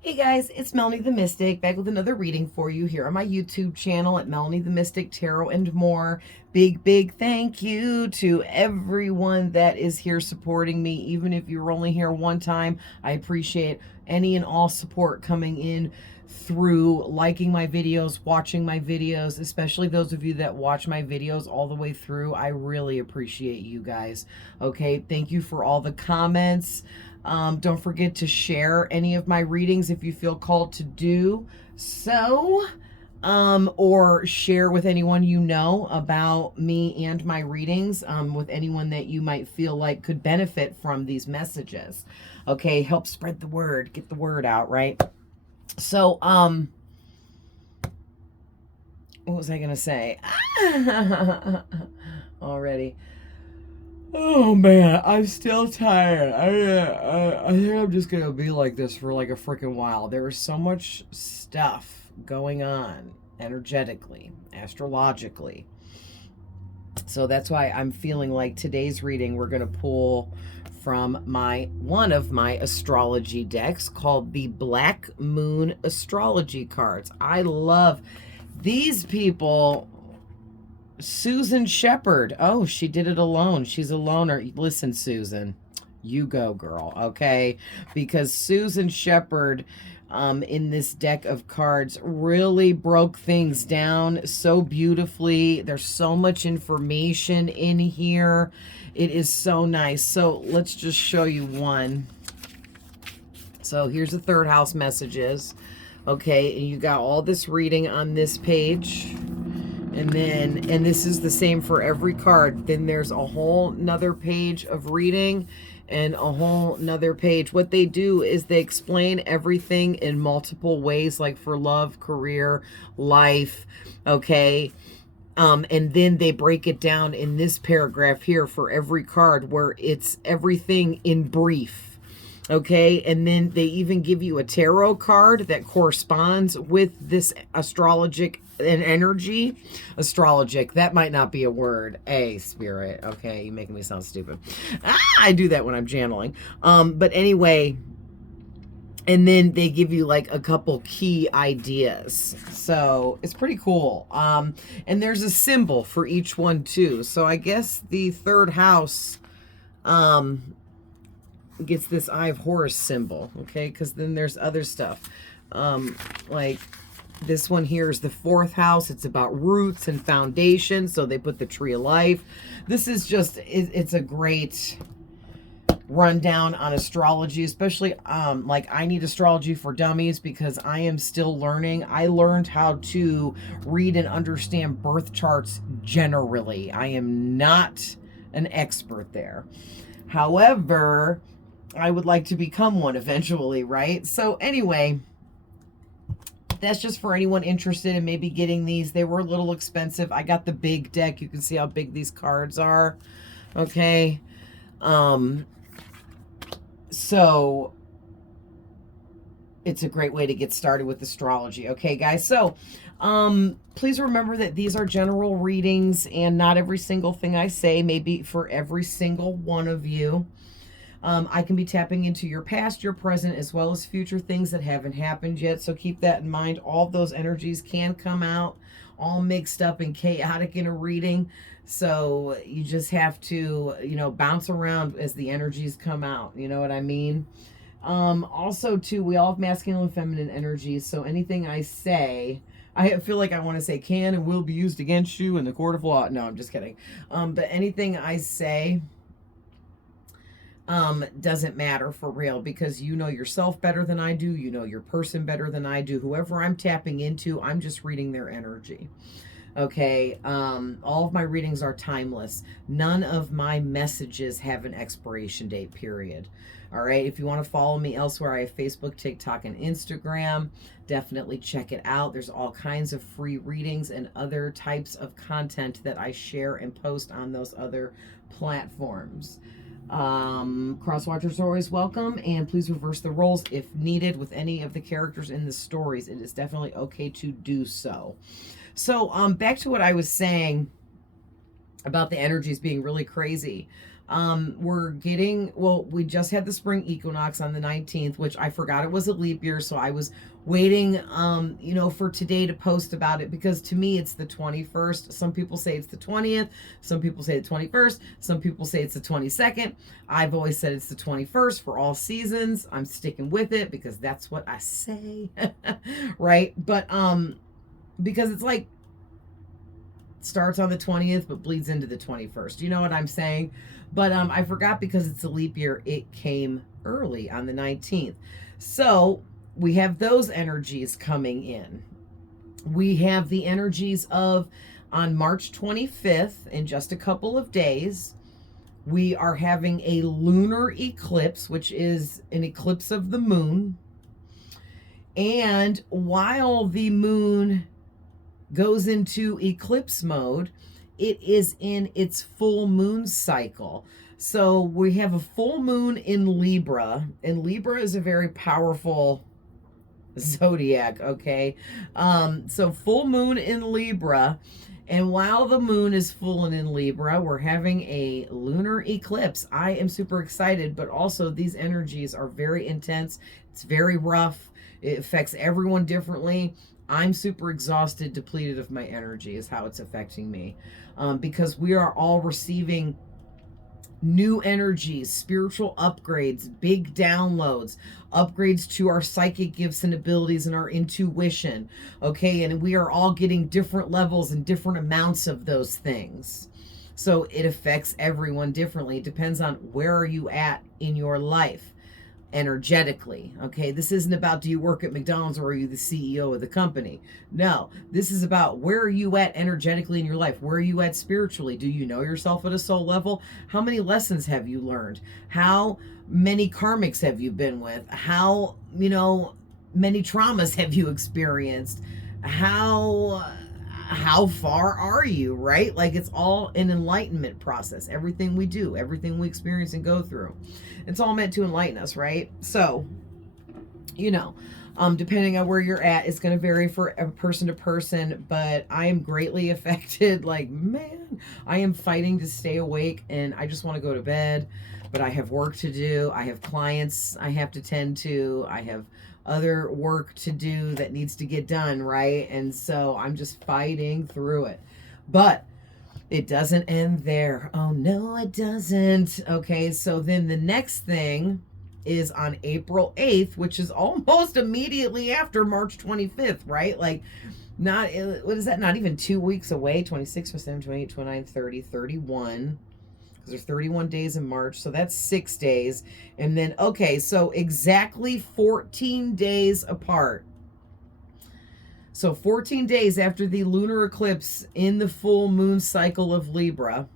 Hey guys, it's Melanie the Mystic back with another reading for you here on my YouTube channel at Melanie the Mystic Tarot and More. Big thank you to everyone that is here supporting me. Even if you're only here one time, I appreciate any and all support coming in through liking my videos, watching my videos, especially those of you that watch my videos all the way through. I really appreciate you guys. Okay, thank you for all the comments. Don't forget to share any of my readings if you feel called to do so, or share with anyone you know about me and my readings, with anyone that you might feel like could benefit from these messages. Okay, help spread the word, get the word out, right? So, what was I gonna say? Already. Oh man, I'm still tired. I think I'm just gonna be like this for like a freaking while. There is so much stuff going on energetically, astrologically. So that's why I'm feeling like today's reading we're gonna pull from one of my astrology decks called the Black Moon Astrology cards. I love these people. Susan Shepherd. Oh, she did it alone. She's a loner. Listen, Susan, you go, girl, okay? Because Susan Shepherd, in this deck of cards really broke things down so beautifully. There's so much information in here. It is so nice. So let's just show you one. So here's the third house messages. Okay, and you got all this reading on this page. And this is the same for every card. Then there's a whole nother page of reading and a whole nother page. What they do is they explain everything in multiple ways, like for love, career, life, okay? And then they break it down in this paragraph here for every card where it's everything in brief. Okay, and then they even give you a tarot card that corresponds with this astrologic and energy. Astrologic, that might not be a word. Spirit. Okay, you're making me sound stupid. I do that when I'm channeling. But anyway, and then they give you like a couple key ideas. So it's pretty cool. And there's a symbol for each one too. So I guess the third house, gets this Eye of Horus symbol, okay? Because then there's other stuff. Like this one here is the fourth house. It's about roots and foundation. So they put the tree of life. This is just, it's a great rundown on astrology, especially like I need astrology for dummies because I am still learning. I learned how to read and understand birth charts generally. I am not an expert there. However, I would like to become one eventually, right? So anyway, that's just for anyone interested in maybe getting these. They were a little expensive. I got the big deck. You can see how big these cards are. Okay. So it's a great way to get started with astrology. Okay, guys. So please remember that these are general readings and not every single thing I say may be for every single one of you. I can be tapping into your past, your present, as well as future things that haven't happened yet. So keep that in mind. All of those energies can come out all mixed up and chaotic in a reading. So you just have to, bounce around as the energies come out. You know what I mean? Also, too, we all have masculine and feminine energies. So anything I say, I feel like I want to say can and will be used against you in the court of law. No, I'm just kidding. But anything I say doesn't matter for real because you know yourself better than I do. You know your person better than I do. Whoever I'm tapping into, I'm just reading their energy. Okay, all of my readings are timeless. None of my messages have an expiration date, period. All right, if you want to follow me elsewhere, I have Facebook, TikTok, and Instagram. Definitely check it out. There's all kinds of free readings and other types of content that I share and post on those other platforms. Cross watchers are always welcome, and please reverse the roles if needed with any of the characters in the stories. It is definitely okay to do so. So back to what I was saying about the energies being really crazy. We just had the spring equinox on the 19th, which I forgot it was a leap year. So I was waiting, for today to post about it, because to me it's the 21st. Some people say it's the 20th. Some people say the 21st. Some people say it's the 22nd. I've always said it's the 21st for all seasons. I'm sticking with it because that's what I say. Right. But, because it's like, starts on the 20th but bleeds into the 21st. You know what I'm saying? But I forgot, because it's a leap year, it came early on the 19th. So we have those energies coming in. We have the energies of, on March 25th, in just a couple of days, we are having a lunar eclipse, which is an eclipse of the moon. And while the moon goes into eclipse mode, it is in its full moon cycle. So we have a full moon in Libra, and Libra is a very powerful zodiac, okay? So full moon in Libra, and while the moon is full and in Libra, we're having a lunar eclipse. I am super excited, but also these energies are very intense. It's very rough. It affects everyone differently. I'm super exhausted, depleted of my energy is how it's affecting me, because we are all receiving new energies, spiritual upgrades, big downloads, upgrades to our psychic gifts and abilities and our intuition. Okay. And we are all getting different levels and different amounts of those things. So it affects everyone differently. It depends on where are you at in your life energetically. Okay, this isn't about do you work at McDonald's or are you the CEO of the company. No, this is about where are you at energetically in your life. Where are you at spiritually? Do you know yourself at a soul level? How many lessons have you learned? How many karmics have you been with? How many traumas have you experienced? How far are you, right? Like, it's all an enlightenment process. Everything we do, everything we experience and go through, it's all meant to enlighten us, right? So, depending on where you're at, it's going to vary for person to person, but I am greatly affected. Like, man, I am fighting to stay awake, and I just want to go to bed, but I have work to do. I have clients I have to tend to. I have other work to do that needs to get done, right? And so I'm just fighting through it. But it doesn't end there. Oh, no, it doesn't. Okay, so then the next thing is on April 8th, which is almost immediately after March 25th, right? Like, not, what is that? Not even 2 weeks away. 26, 27, 28, 29, 30, 31. There's 31 days in March, so that's 6 days. And then, okay, so exactly 14 days apart. So 14 days after the lunar eclipse in the full moon cycle of Libra,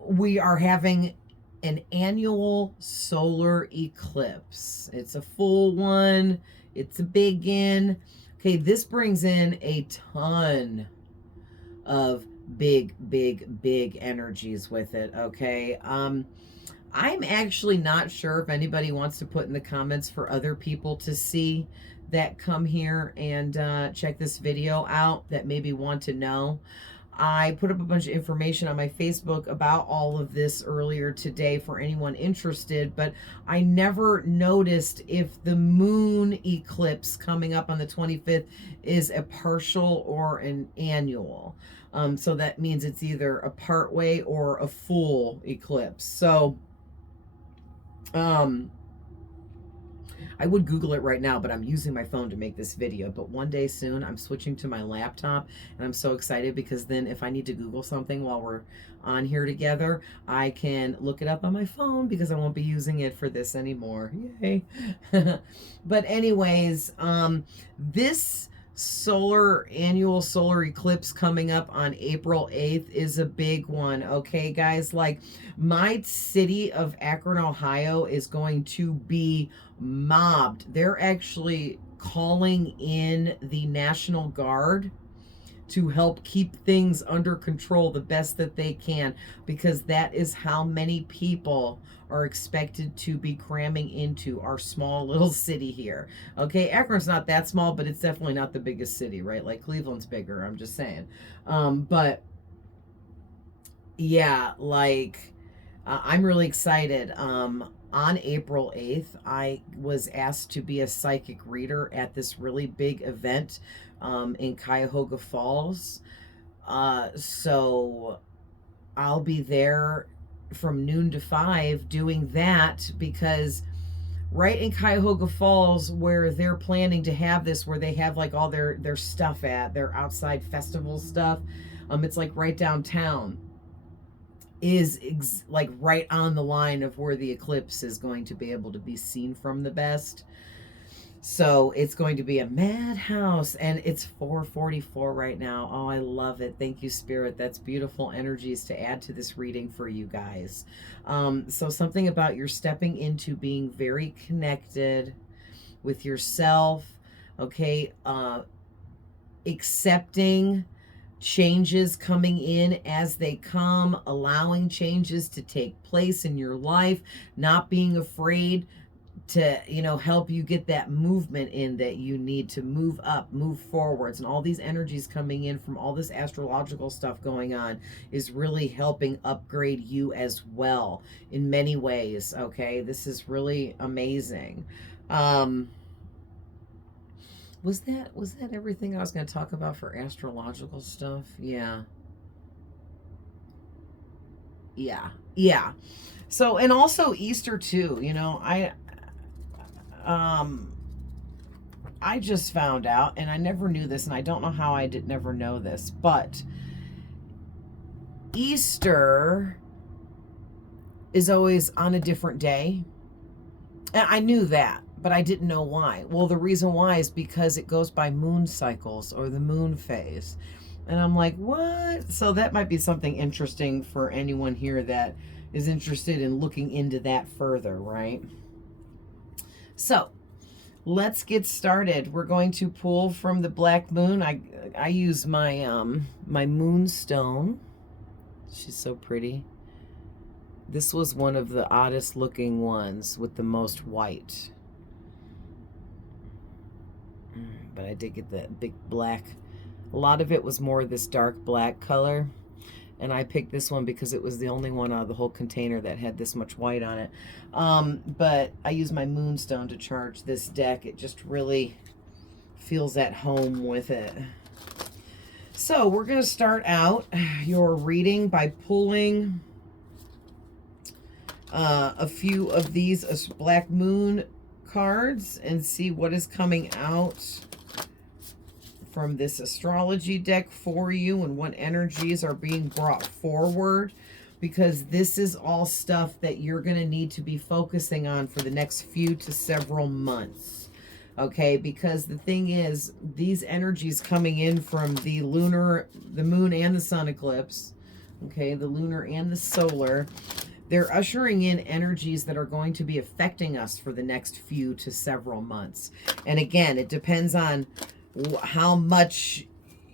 we are having an annual solar eclipse. It's a full one. It's a big one. Okay, this brings in a ton of big energies with it. Okay, I'm actually not sure if anybody wants to put in the comments for other people to see that come here and check this video out, that maybe want to know. I put up a bunch of information on my Facebook about all of this earlier today for anyone interested, but I never noticed if the moon eclipse coming up on the 25th is a partial or an annual. So that means it's either a part way or a full eclipse. So, I would Google it right now, but I'm using my phone to make this video. But one day soon, I'm switching to my laptop, and I'm so excited because then if I need to Google something while we're on here together, I can look it up on my phone because I won't be using it for this anymore. Yay. But anyways, this annual solar eclipse coming up on April 8th is a big one. Okay, guys, like, my city of Akron, Ohio is going to be mobbed. They're actually calling in the National Guard to help keep things under control the best that they can, because that is how many people are expected to be cramming into our small little city here. Okay, Akron's not that small, but it's definitely not the biggest city, right? Like Cleveland's bigger, I'm just saying. But yeah, like I'm really excited. On April 8th, I was asked to be a psychic reader at this really big event in Cuyahoga Falls. So I'll be there from noon to 5 doing that, because right in Cuyahoga Falls, where they're planning to have this, where they have like all their stuff at, their outside festival stuff, it's like right downtown, is like right on the line of where the eclipse is going to be able to be seen from the best. So it's going to be a madhouse, and it's 4:44 right now. Oh, I love it. Thank you, Spirit. That's beautiful energies to add to this reading for you guys. So something about you're stepping into being very connected with yourself, okay? Accepting changes coming in as they come, allowing changes to take place in your life, not being afraid to, you know, help you get that movement in that you need to move up, move forwards. And all these energies coming in from all this astrological stuff going on is really helping upgrade you as well in many ways. Okay, this is really amazing. Was that everything I was going to talk about for astrological stuff? Yeah. Yeah. So, and also Easter too, you know, um I just found out, and I never knew this, and I don't know how I did never know this, but Easter is always on a different day. And I knew that, but I didn't know why. Well, the reason why is because it goes by moon cycles, or the moon phase. And I'm like, what? So that might be something interesting for anyone here that is interested in looking into that further, right? So let's get started. We're going to pull from the black moon. I use my my moonstone. She's so pretty. This was one of the oddest looking ones with the most white. But I did get that big black. A lot of it was more this dark black color. And I picked this one because it was the only one out of the whole container that had this much white on it. But I use my moonstone to charge this deck. It just really feels at home with it. So we're going to start out your reading by pulling a few of these black moon cards and see what is coming out from this astrology deck for you, and what energies are being brought forward, because this is all stuff that you're going to need to be focusing on for the next few to several months. Okay, because the thing is, these energies coming in from the lunar, the moon and the sun eclipse, okay, the lunar and the solar, they're ushering in energies that are going to be affecting us for the next few to several months. And again, it depends on how much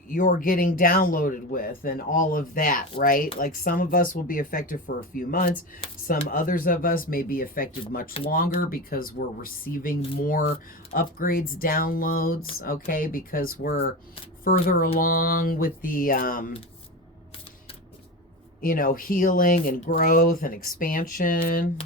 you're getting downloaded with and all of that, right? Like some of us will be affected for a few months. Some others of us may be affected much longer because we're receiving more upgrades, downloads, okay? Because we're further along with the, you know, healing and growth and expansion.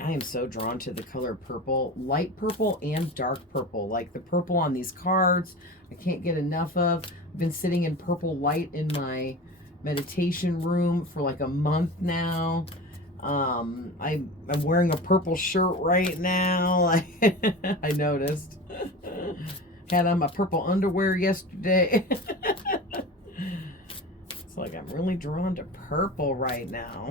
I am so drawn to the color purple, light purple and dark purple. Like the purple on these cards, I can't get enough of. I've been sitting in purple light in my meditation room for like a month now. I'm wearing a purple shirt right now. I noticed. Had on my purple underwear yesterday. It's like I'm really drawn to purple right now.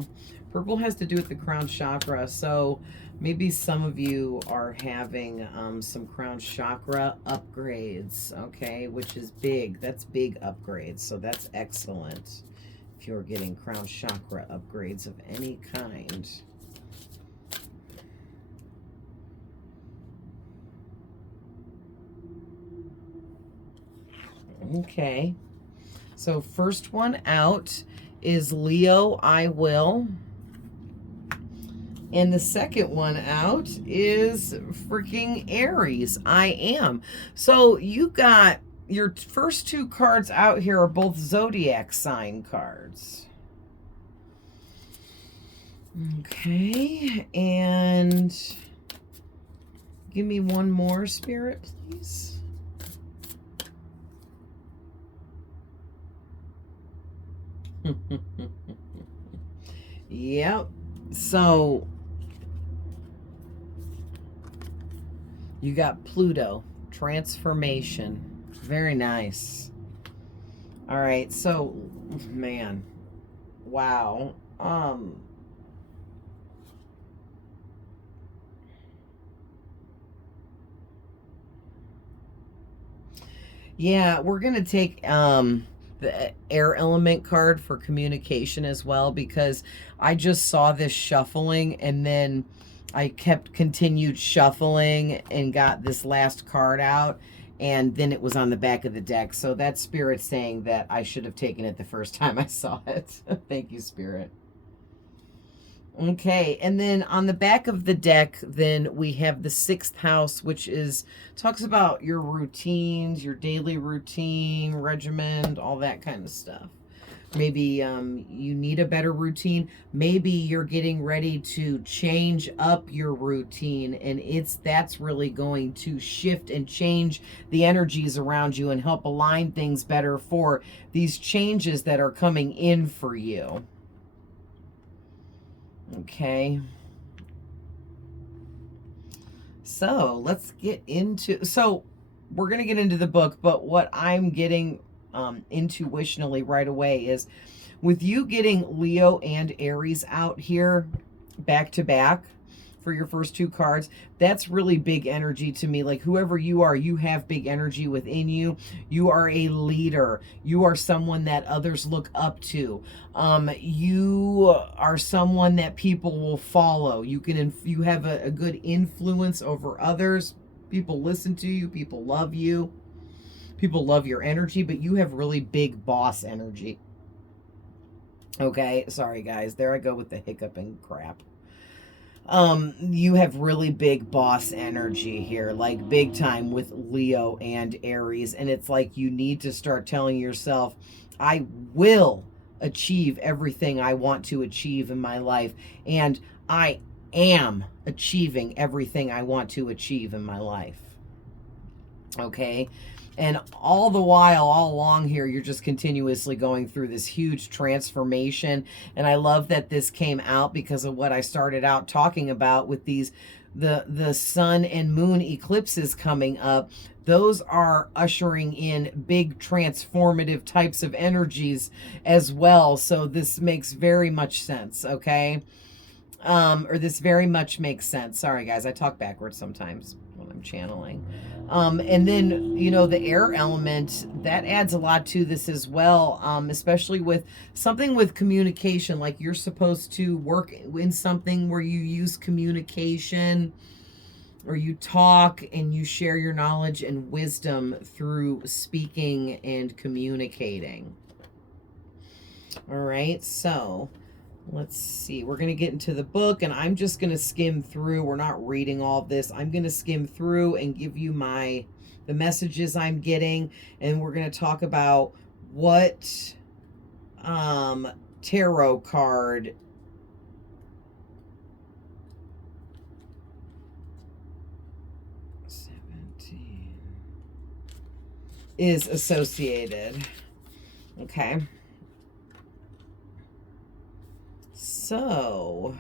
Purple has to do with the crown chakra, so maybe some of you are having some crown chakra upgrades, okay, which is big. That's big upgrades, so that's excellent if you're getting crown chakra upgrades of any kind. Okay. So first one out is Leo, I will. And the second one out is freaking Aries, I am. So you got your first two cards out here are both zodiac sign cards. Okay, and give me one more, Spirit, please. Yep. So you got Pluto, transformation. Very nice. All right. So, man, wow. Yeah, we're gonna take the air element card for communication as well, because I just saw this shuffling and then I continued shuffling and got this last card out, and then it was on the back of the deck. So that's Spirit saying that I should have taken it the first time I saw it. Thank you, Spirit. Okay, and then on the back of the deck, then we have the sixth house, which is talks about your routines, your daily routine, regimen, all that kind of stuff. Maybe you need a better routine. Maybe you're getting ready to change up your routine, and that's really going to shift and change the energies around you and help align things better for these changes that are coming in for you. Okay. So let's get into, so we're going to get into the book, but what I'm getting intuitionally right away is with you getting Leo and Aries out here back to back for your first two cards, that's really big energy to me. Like, whoever you are, you have big energy within you. You are a leader. You are someone that others look up to. You are someone that people will follow. You have a good influence over others. People listen to you. People love you. People love your energy, but you have really big boss energy. Okay, sorry guys. There I go with the hiccup and crap. You have really big boss energy here, like big time with Leo and Aries. And it's like you need to start telling yourself, I will achieve everything I want to achieve in my life. And I am achieving everything I want to achieve in my life. Okay. And all the while, all along here, you're just continuously going through this huge transformation. And I love that this came out because of what I started out talking about with the sun and moon eclipses coming up. Those are ushering in big transformative types of energies as well. So this makes very much sense, okay? Or this very much makes sense. Sorry, guys, I talk backwards sometimes when I'm channeling. And then, the air element, that adds a lot to this as well, especially with something with communication. Like, you're supposed to work in something where you use communication, or you talk and you share your knowledge and wisdom through speaking and communicating. All right, so let's see. We're going to get into the book, and I'm just going to skim through. We're not reading all of this. I'm going to skim through and give you the messages I'm getting, and we're going to talk about what tarot card is associated. Okay. So,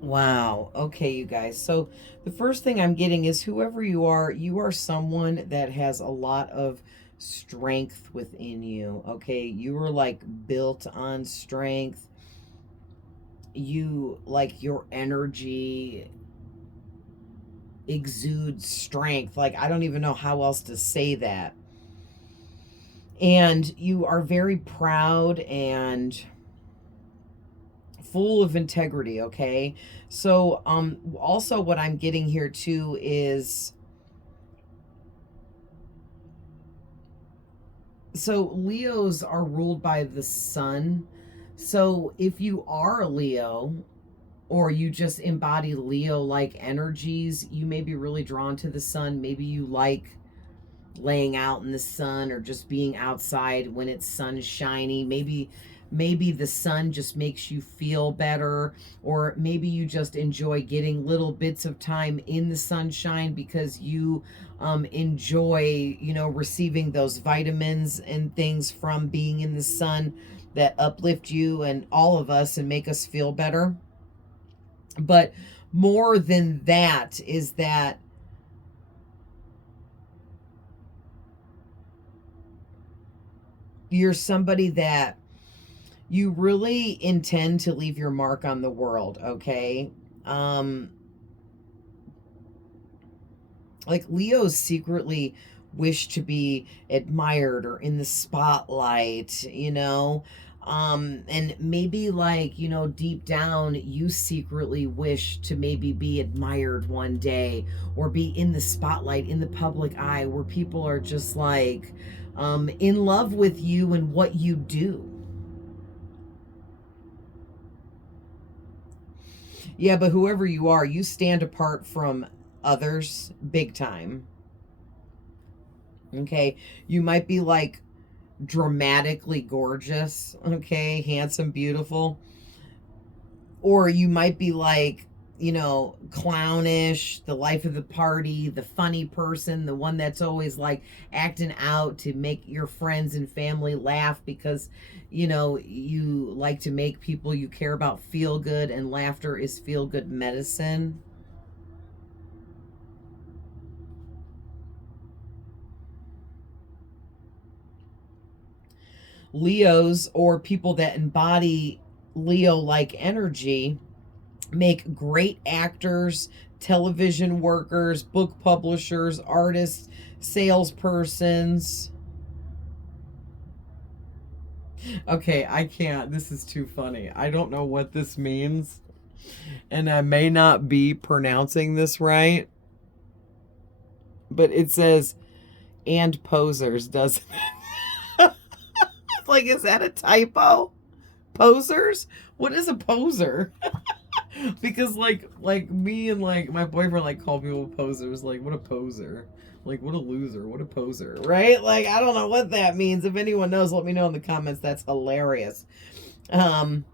wow. Okay, you guys. So the first thing I'm getting is whoever you are someone that has a lot of strength within you. Okay, you are like built on strength. You like your energy exudes strength. Like, I don't even know how else to say that. And you are very proud and full of integrity, okay? So also what I'm getting here too is, so Leos are ruled by the sun. So if you are a Leo, or you just embody Leo like energies, you may be really drawn to the sun. Maybe you like laying out in the sun or just being outside when it's sunshiny. Maybe the sun just makes you feel better, or maybe you just enjoy getting little bits of time in the sunshine because you enjoy, receiving those vitamins and things from being in the sun that uplift you and all of us and make us feel better. But more than that is that you're somebody that you really intend to leave your mark on the world, okay? Um, like Leos secretly wish to be admired or in the spotlight, and maybe like, deep down you secretly wish to maybe be admired one day, or be in the spotlight, in the public eye, where people are just like in love with you and what you do. Yeah, but whoever you are, you stand apart from others big time. Okay. You might be like dramatically gorgeous, okay, handsome, beautiful. Or you might be like, clownish, the life of the party, the funny person, the one that's always like acting out to make your friends and family laugh because, you like to make people you care about feel good, and laughter is feel good medicine. Leos, or people that embody Leo like energy, make great actors, television workers, book publishers, artists, salespersons. Okay, I can't. This is too funny. I don't know what this means, and I may not be pronouncing this right, but it says and posers, doesn't it? Like, is that a typo? Posers? What is a poser? Because like me and like my boyfriend like call people posers. Like, what a poser. Like, what a loser. What a poser. Right? Like, I don't know what that means. If anyone knows, let me know in the comments. That's hilarious. Um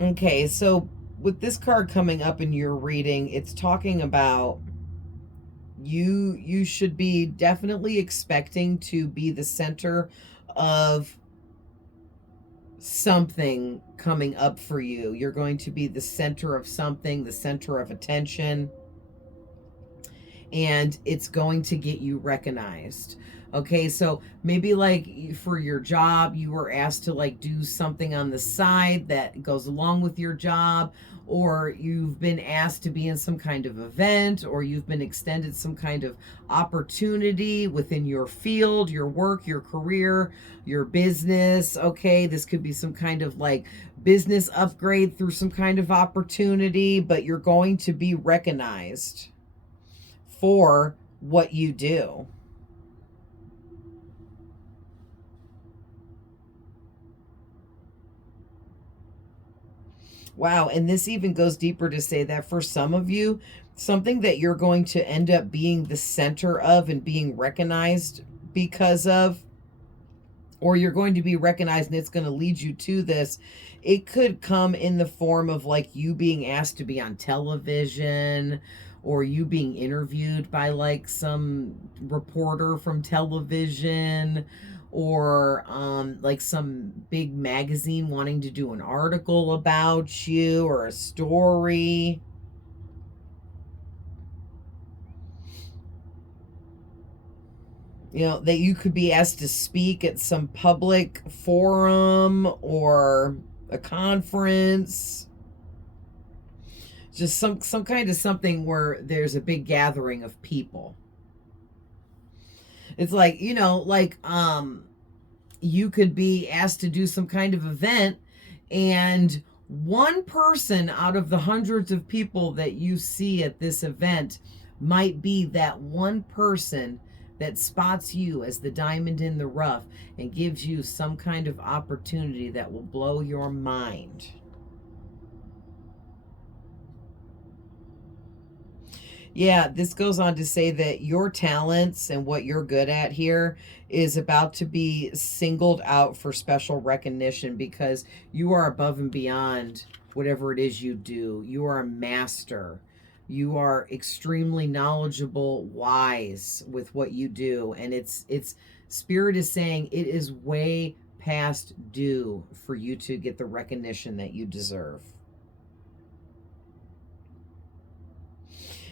okay, so with this card coming up in your reading, it's talking about you should be definitely expecting to be the center of something coming up for you. You're going to be the center of something, the center of attention, and it's going to get you recognized. Okay, so maybe like for your job, you were asked to like do something on the side that goes along with your job, or you've been asked to be in some kind of event, or you've been extended some kind of opportunity within your field, your work, your career, your business. Okay, this could be some kind of like business upgrade through some kind of opportunity, but you're going to be recognized for what you do. Wow. And this even goes deeper to say that for some of you, something that you're going to end up being the center of and being recognized because of, or you're going to be recognized and it's going to lead you to this. It could come in the form of like you being asked to be on television, or you being interviewed by like some reporter from television, or like some big magazine wanting to do an article about you or a story. You know, that you could be asked to speak at some public forum or a conference. Just some kind of something where there's a big gathering of people. It's like, you know, like you could be asked to do some kind of event, and one person out of the hundreds of people that you see at this event might be that one person that spots you as the diamond in the rough and gives you some kind of opportunity that will blow your mind. Yeah, this goes on to say that your talents and what you're good at here is about to be singled out for special recognition because you are above and beyond whatever it is you do. You are a master. You are extremely knowledgeable, wise with what you do, and it's spirit is saying it is way past due for you to get the recognition that you deserve.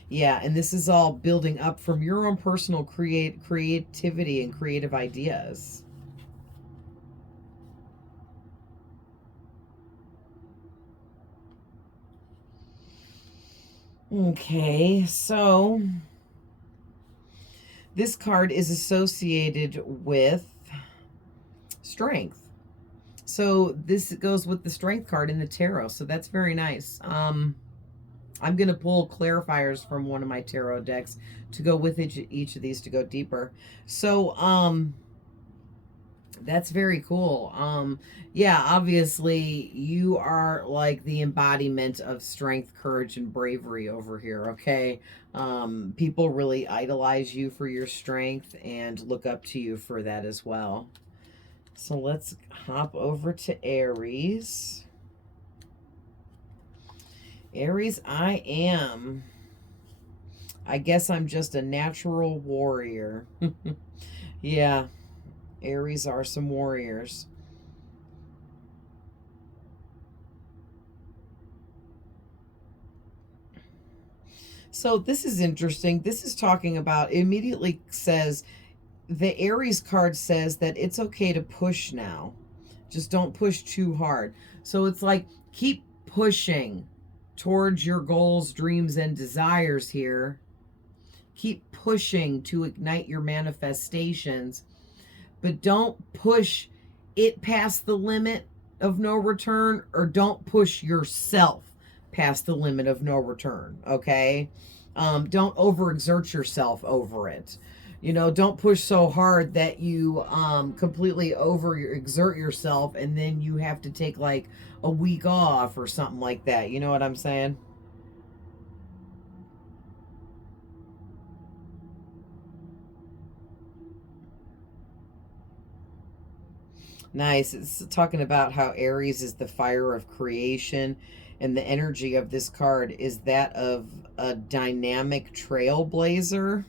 Yeah, and this is all building up from your own personal creativity and creative ideas. Okay, so this card is associated with strength. So this goes with the strength card in the tarot. So that's very nice. I'm going to pull clarifiers from one of my tarot decks to go with each of these to go deeper. So, that's very cool. Yeah, obviously you are like the embodiment of strength, courage, and bravery over here, okay? People really idolize you for your strength and look up to you for that as well. So let's hop over to Aries. Aries, I guess I'm just a natural warrior. Yeah, Aries are some warriors. So this is interesting. This is talking about, it immediately says, the Aries card says that it's okay to push now. Just don't push too hard. So it's like, keep pushing towards your goals, dreams, and desires here. Keep pushing to ignite your manifestations, but don't push it past the limit of no return, or don't push yourself past the limit of no return, okay? Don't overexert yourself over it. You know, don't push so hard that you completely overexert yourself and then you have to take like a week off or something like that. You know what I'm saying? Nice. It's talking about how Aries is the fire of creation, and the energy of this card is that of a dynamic trailblazer.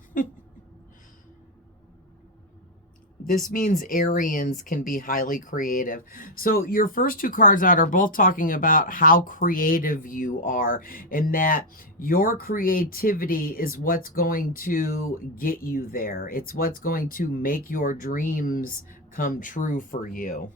This means Arians can be highly creative. So your first two cards out are both talking about how creative you are, and that your creativity is what's going to get you there. It's what's going to make your dreams come true for you.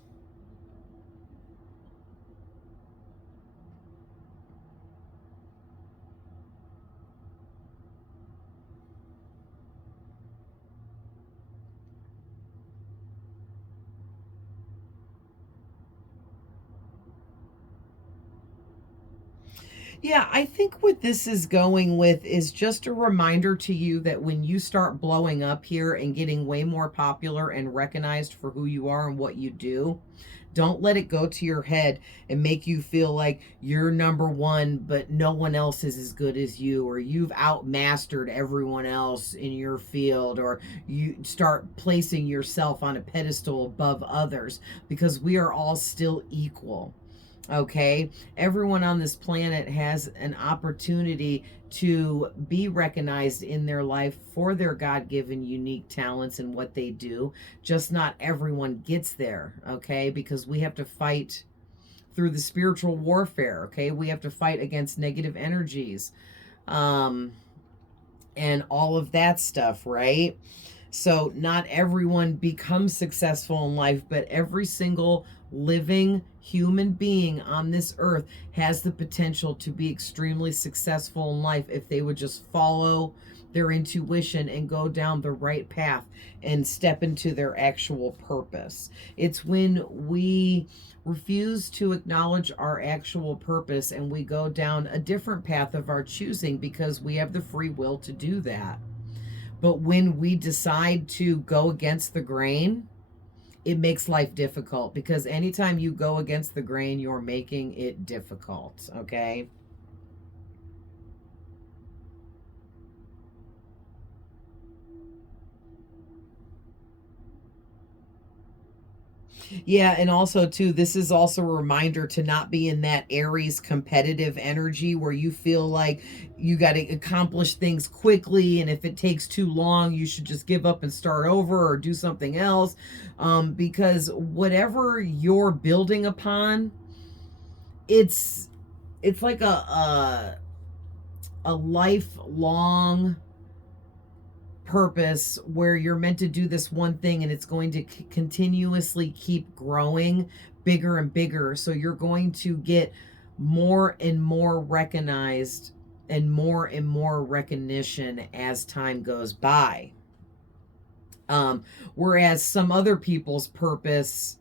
Yeah, I think what this is going with is just a reminder to you that when you start blowing up here and getting way more popular and recognized for who you are and what you do, don't let it go to your head and make you feel like you're number one, but no one else is as good as you, or you've outmastered everyone else in your field, or you start placing yourself on a pedestal above others, because we are all still equal. Okay, everyone on this planet has an opportunity to be recognized in their life for their God-given unique talents and what they do. Just not everyone gets there, okay? Because we have to fight through the spiritual warfare, okay? We have to fight against negative energies, um and all of that stuff, right? So not everyone becomes successful in life, but every single living human being on this earth has the potential to be extremely successful in life if they would just follow their intuition and go down the right path and step into their actual purpose. It's when we refuse to acknowledge our actual purpose and we go down a different path of our choosing, because we have the free will to do that. But when we decide to go against the grain, it makes life difficult, because anytime you go against the grain, you're making it difficult, okay? Yeah, and also too, this is also a reminder to not be in that Aries competitive energy where you feel like you got to accomplish things quickly, and if it takes too long, you should just give up and start over or do something else. Because whatever you're building upon, it's it's like a lifelong purpose where you're meant to do this one thing, and it's going to continuously keep growing bigger and bigger. So you're going to get more and more recognized and more recognition as time goes by. Whereas some other people's purpose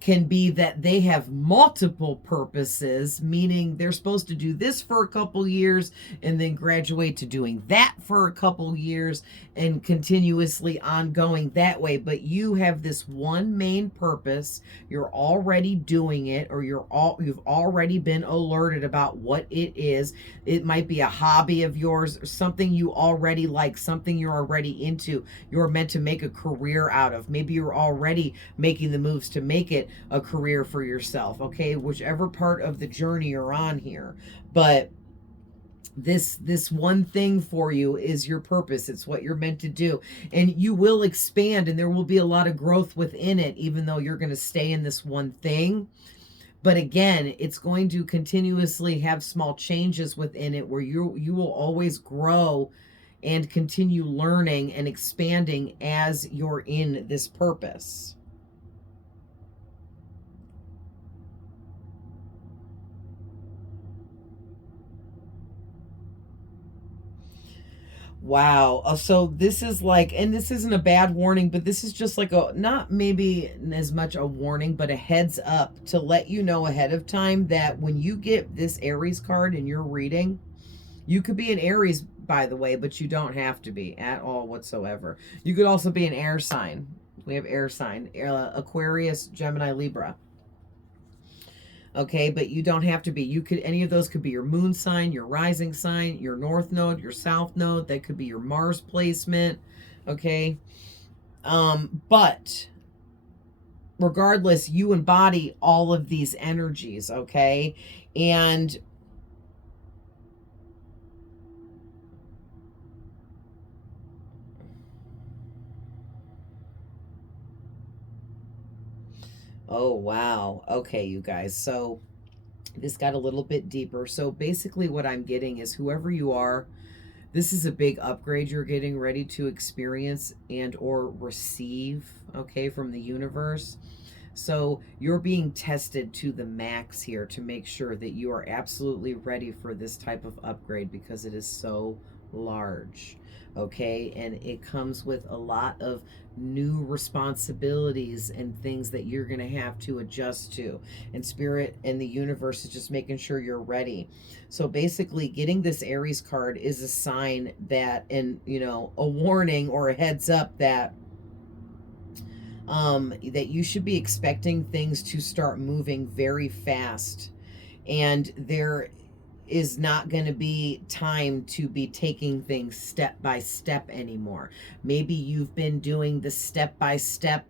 can be that they have multiple purposes, meaning they're supposed to do this for a couple years and then graduate to doing that for a couple years and continuously ongoing that way. But you have this one main purpose. You're already doing it, or you've already been alerted about what it is. It might be a hobby of yours, or something you already like, something you're already into. You're meant to make a career out of. Maybe you're already making the moves to make it a career for yourself, okay? Whichever part of the journey you're on here. But this one thing for you is your purpose. It's what you're meant to do, and you will expand, and there will be a lot of growth within it, even though you're going to stay in this one thing. But again, it's going to continuously have small changes within it where you will always grow and continue learning and expanding as you're in this purpose. Wow. So this is like, and this isn't a bad warning, but this is just like a, not maybe as much a warning, but a heads up to let you know ahead of time that when you get this Aries card in your reading, you could be an Aries, by the way, but you don't have to be at all whatsoever. You could also be an air sign. We have air sign, Aquarius, Gemini, Libra. Okay, but you don't have to be. You could, any of those could be your moon sign, your rising sign, your north node, your south node. That could be your Mars placement. Okay. But regardless, you embody all of these energies, okay? And oh wow. Okay, you guys. So this got a little bit deeper. So basically what I'm getting is, whoever you are, this is a big upgrade you're getting ready to experience and or receive, okay, from the universe. So you're being tested to the max here to make sure that you are absolutely ready for this type of upgrade, because it is so large, okay? And it comes with a lot of new responsibilities and things that you're going to have to adjust to. And spirit and the universe is just making sure you're ready. So basically, getting this Aries card is a sign that, and you know, a warning or a heads up that that you should be expecting things to start moving very fast, and there is not going to be time to be taking things step by step anymore. Maybe you've been doing the step by step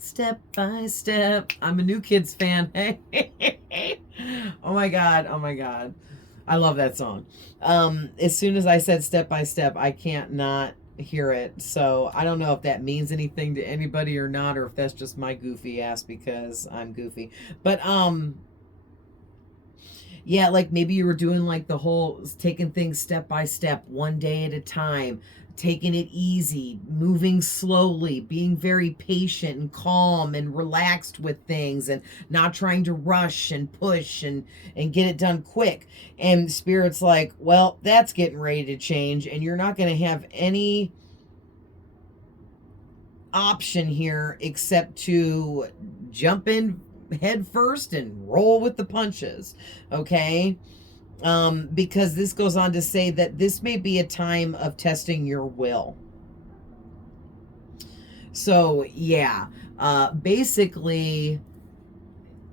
Step by step. I'm a New Kids fan. Oh my God. Oh my God. I love that song. As soon as I said step by step, I can't not hear it. So I don't know if that means anything to anybody or not, or if that's just my goofy ass because I'm goofy. But yeah, like maybe you were doing like the whole taking things step by step, one day at a time, taking it easy, moving slowly, being very patient and calm and relaxed with things and not trying to rush and push and get it done quick. And spirit's like, "Well, that's getting ready to change and you're not going to have any option here except to jump in head first and roll with the punches." Okay? Because this goes on to say that this may be a time of testing your will. So, yeah, basically,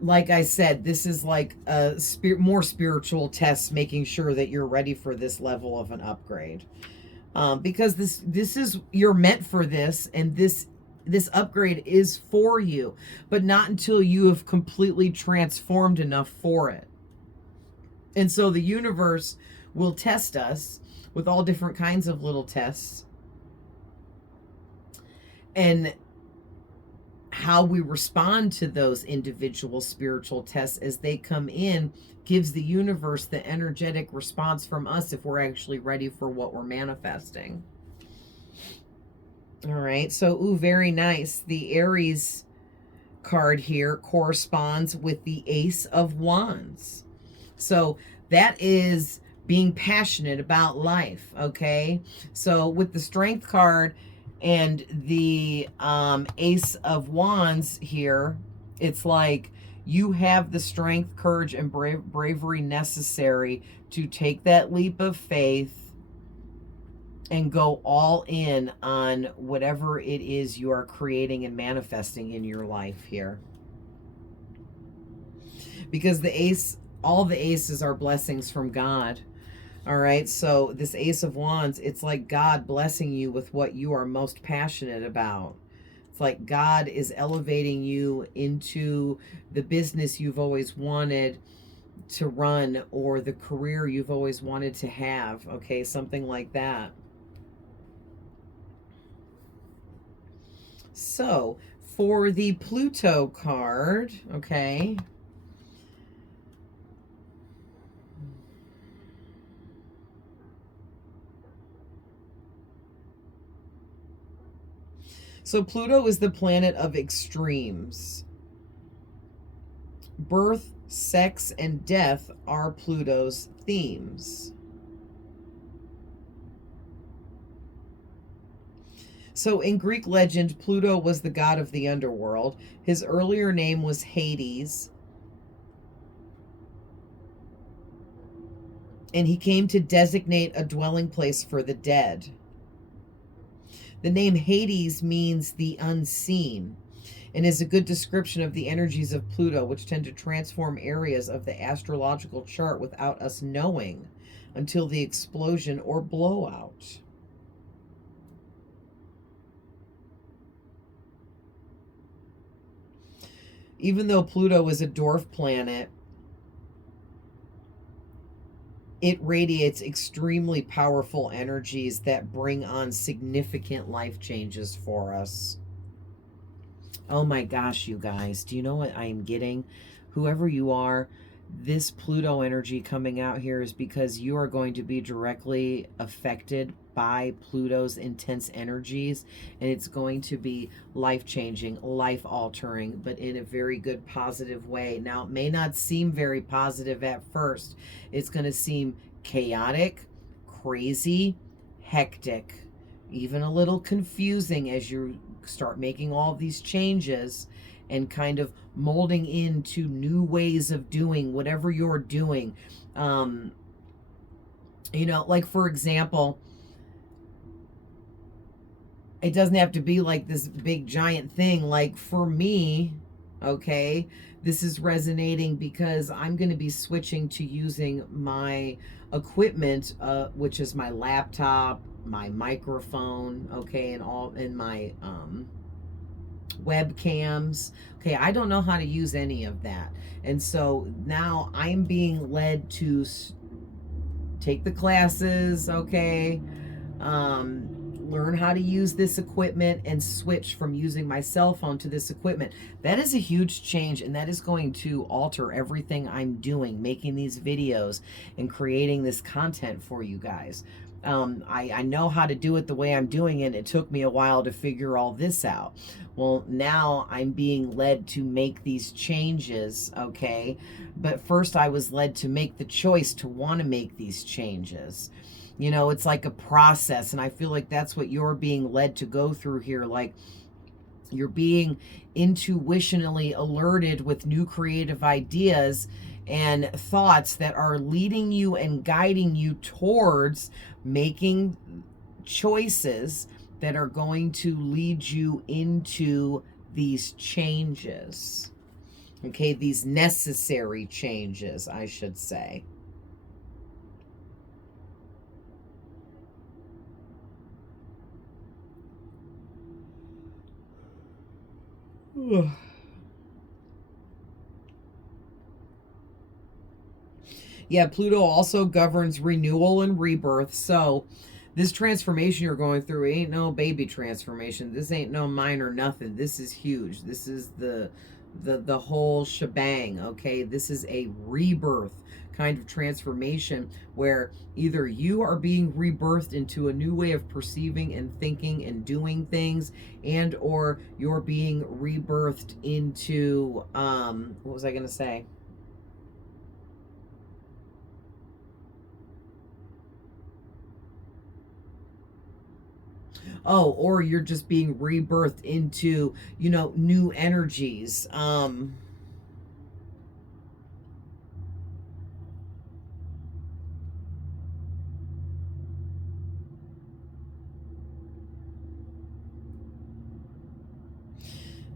like I said, this is like a more spiritual test, making sure that you're ready for this level of an upgrade. Because this is you're meant for this, and this upgrade is for you, but not until you have completely transformed enough for it. And so the universe will test us with all different kinds of little tests. And how we respond to those individual spiritual tests as they come in gives the universe the energetic response from us if we're actually ready for what we're manifesting. All right. So, ooh, very nice. The Aries card here corresponds with the Ace of Wands. So that is being passionate about life, okay? So with the Strength card and the Ace of Wands here, it's like you have the strength, courage, and bravery necessary to take that leap of faith and go all in on whatever it is you are creating and manifesting in your life here. Because all the aces are blessings from God. All right. So this Ace of Wands, it's like God blessing you with what you are most passionate about. It's like God is elevating you into the business you've always wanted to run or the career you've always wanted to have. Okay. Something like that. So for the Pluto card, okay. So Pluto is the planet of extremes. Birth, sex, and death are Pluto's themes. So in Greek legend, Pluto was the god of the underworld. His earlier name was Hades. And he came to designate a dwelling place for the dead. The name Hades means the unseen and is a good description of the energies of Pluto, which tend to transform areas of the astrological chart without us knowing until the explosion or blowout. Even though Pluto is a dwarf planet, it radiates extremely powerful energies that bring on significant life changes for us. Oh my gosh, you guys, do you know what I am getting? Whoever you are, this Pluto energy coming out here is because you are going to be directly affected by Pluto's intense energies, and it's going to be life-changing, life-altering, but in a very good, positive way. Now, it may not seem very positive at first. It's going to seem chaotic, crazy, hectic, even a little confusing as you start making all of these changes and kind of molding into new ways of doing whatever you're doing. Like for example, it doesn't have to be like this big giant thing. Like for me, okay, this is resonating because I'm going to be switching to using my equipment, which is my laptop, my microphone, okay, and my webcams. Okay, I don't know how to use any of that. And so now I'm being led to take the classes, okay? Learn how to use this equipment and switch from using my cell phone to this equipment. That is a huge change, and that is going to alter everything I'm doing, making these videos and creating this content for you guys. I know how to do it the way I'm doing it. It took me a while to figure all this out. Well, now I'm being led to make these changes, okay? But first I was led to make the choice to want to make these changes. You know, it's like a process, and I feel like that's what you're being led to go through here. Like, you're being intuitionally alerted with new creative ideas and thoughts that are leading you and guiding you towards making choices that are going to lead you into these changes. Okay, these necessary changes, I should say. Yeah, Pluto also governs renewal and rebirth. So this transformation you're going through ain't no baby transformation. This ain't no minor nothing. This is huge. This is the whole shebang, okay? This is a rebirth kind of transformation where either you are being rebirthed into a new way of perceiving and thinking and doing things, and or you're being rebirthed into what was I going to say? Oh, or you're just being rebirthed into, you know, new energies.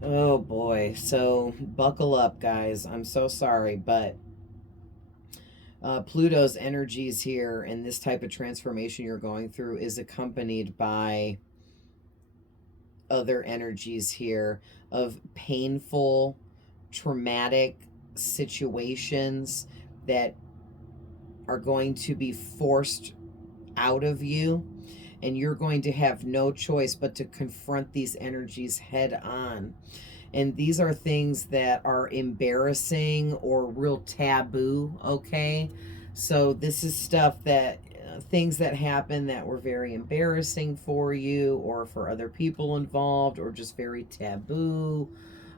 Oh boy. So buckle up, guys. I'm so sorry, but Pluto's energies here and this type of transformation you're going through is accompanied by other energies here of painful, traumatic situations that are going to be forced out of you, and you're going to have no choice but to confront these energies head on. And these are things that are embarrassing or real taboo, okay? So this is stuff that things that happen that were very embarrassing for you or for other people involved or just very taboo.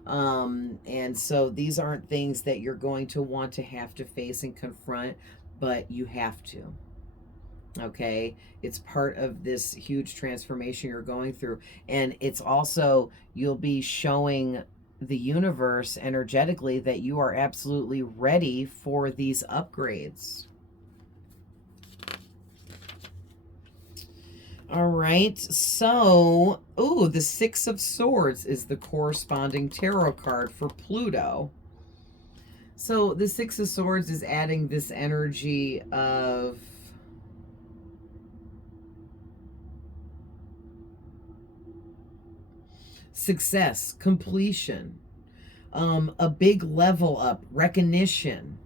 And so these aren't things that you're going to want to have to face and confront, but you have to. Okay, it's part of this huge transformation you're going through, and it's also, you'll be showing the universe energetically that you are absolutely ready for these upgrades. All right, so ooh, the Six of Swords is the corresponding tarot card for Pluto. So the Six of Swords is adding this energy of success, completion, a big level up, recognition,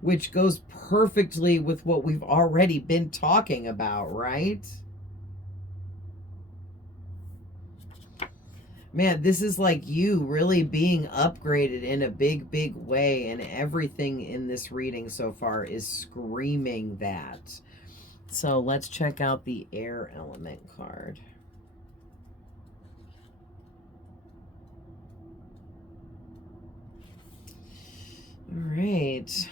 which goes perfectly with what we've already been talking about, right? Man, this is like you really being upgraded in a big, big way, and everything in this reading so far is screaming that. So let's check out the air element card. All right.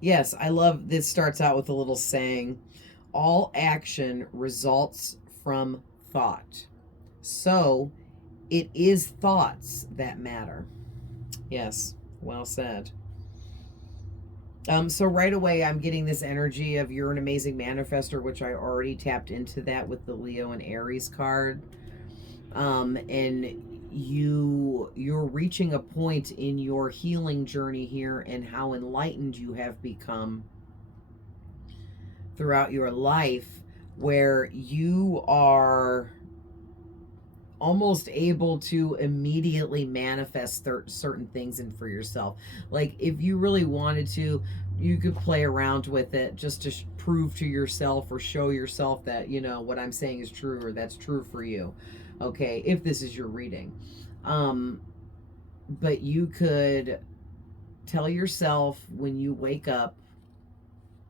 Yes, I love this. Starts out with a little saying, all action results from thought. So it is thoughts that matter. Yes, well said. So right away, I'm getting this energy of you're an amazing manifester, which I already tapped into that with the Leo and Aries card. And you're reaching a point in your healing journey here and how enlightened you have become throughout your life, where you are almost able to immediately manifest certain things in for yourself. Like if you really wanted to, you could play around with it just to prove to yourself or show yourself that, you know, what I'm saying is true or that's true for you. Okay, if this is your reading. Um but you could tell yourself when you wake up,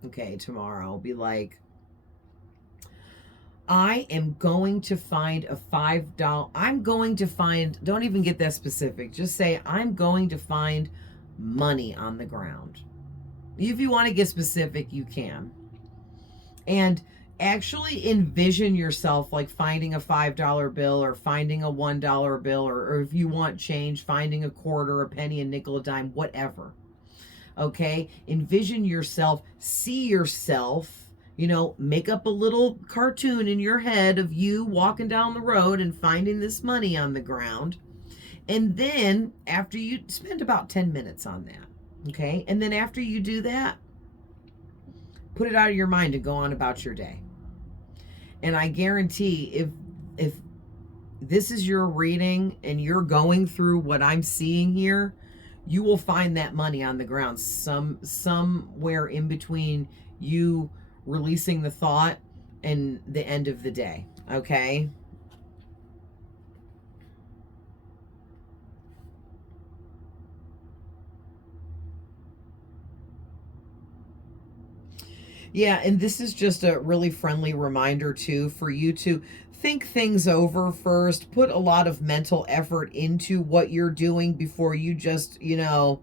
okay, tomorrow, be like, I am going to find a $5. I'm going to find, don't even get that specific. Just say, I'm going to find money on the ground. If you want to get specific, you can. And actually envision yourself like finding a $5 bill or finding a $1 bill, or if you want change, finding a quarter, a penny, a nickel, a dime, whatever. Okay? Envision yourself, see yourself, you know, make up a little cartoon in your head of you walking down the road and finding this money on the ground. And then after you spend about 10 minutes on that, okay? And then after you do that, put it out of your mind and go on about your day. And I guarantee if this is your reading and you're going through what I'm seeing here, you will find that money on the ground somewhere in between you releasing the thought and the end of the day. Okay? Yeah, and this is just a really friendly reminder too for you to think things over first, put a lot of mental effort into what you're doing before you just, you know,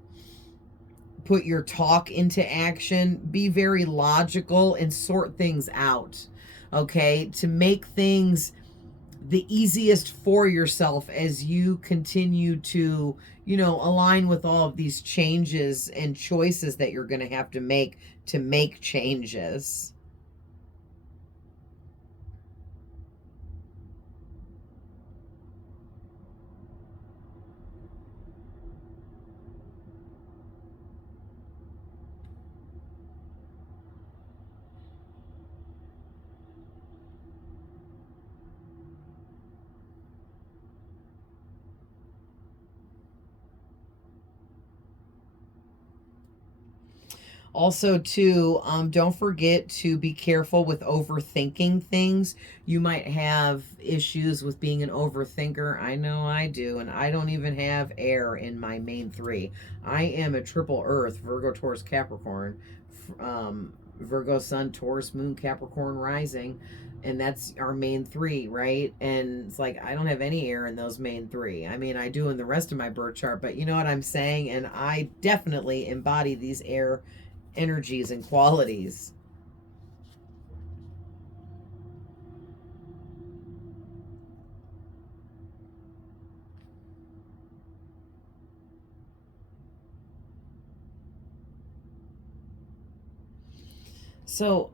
put your talk into action. Be very logical and sort things out, okay, to make things the easiest for yourself as you continue to, you know, align with all of these changes and choices that you're going to make changes. Also, too, don't forget to be careful with overthinking things. You might have issues with being an overthinker. I know I do, and I don't even have air in my main three. I am a triple Earth, Virgo, Taurus, Capricorn, Virgo, Sun, Taurus, Moon, Capricorn, Rising, and that's our main three, right? And it's like I don't have any air in those main three. I mean, I do in the rest of my birth chart, but you know what I'm saying? And I definitely embody these air energies and qualities. So,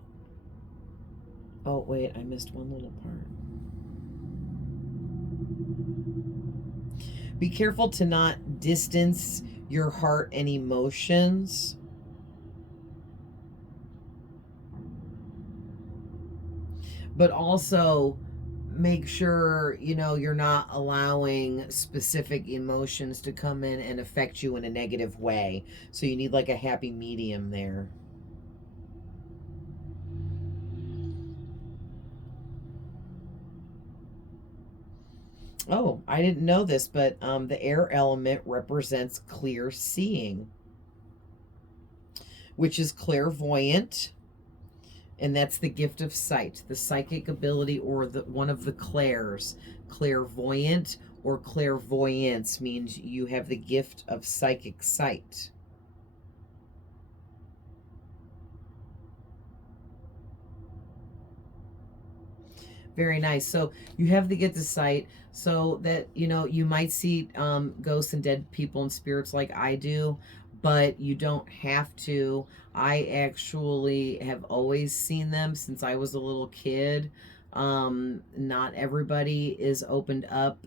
oh, wait, I missed one little part. Be careful to not distance your heart and emotions, but also make sure, you know, you're not allowing specific emotions to come in and affect you in a negative way. So you need like a happy medium there. Oh, I didn't know this, but the air element represents clear seeing, which is clairvoyant, and that's the gift of sight, the psychic ability, or the one of the clairs. Clairvoyant or clairvoyance means you have the gift of psychic sight. Very nice. So you have to get the sight so that, you know, you might see ghosts and dead people and spirits like I do, but you don't have to. I actually have always seen them since I was a little kid. Not everybody is opened up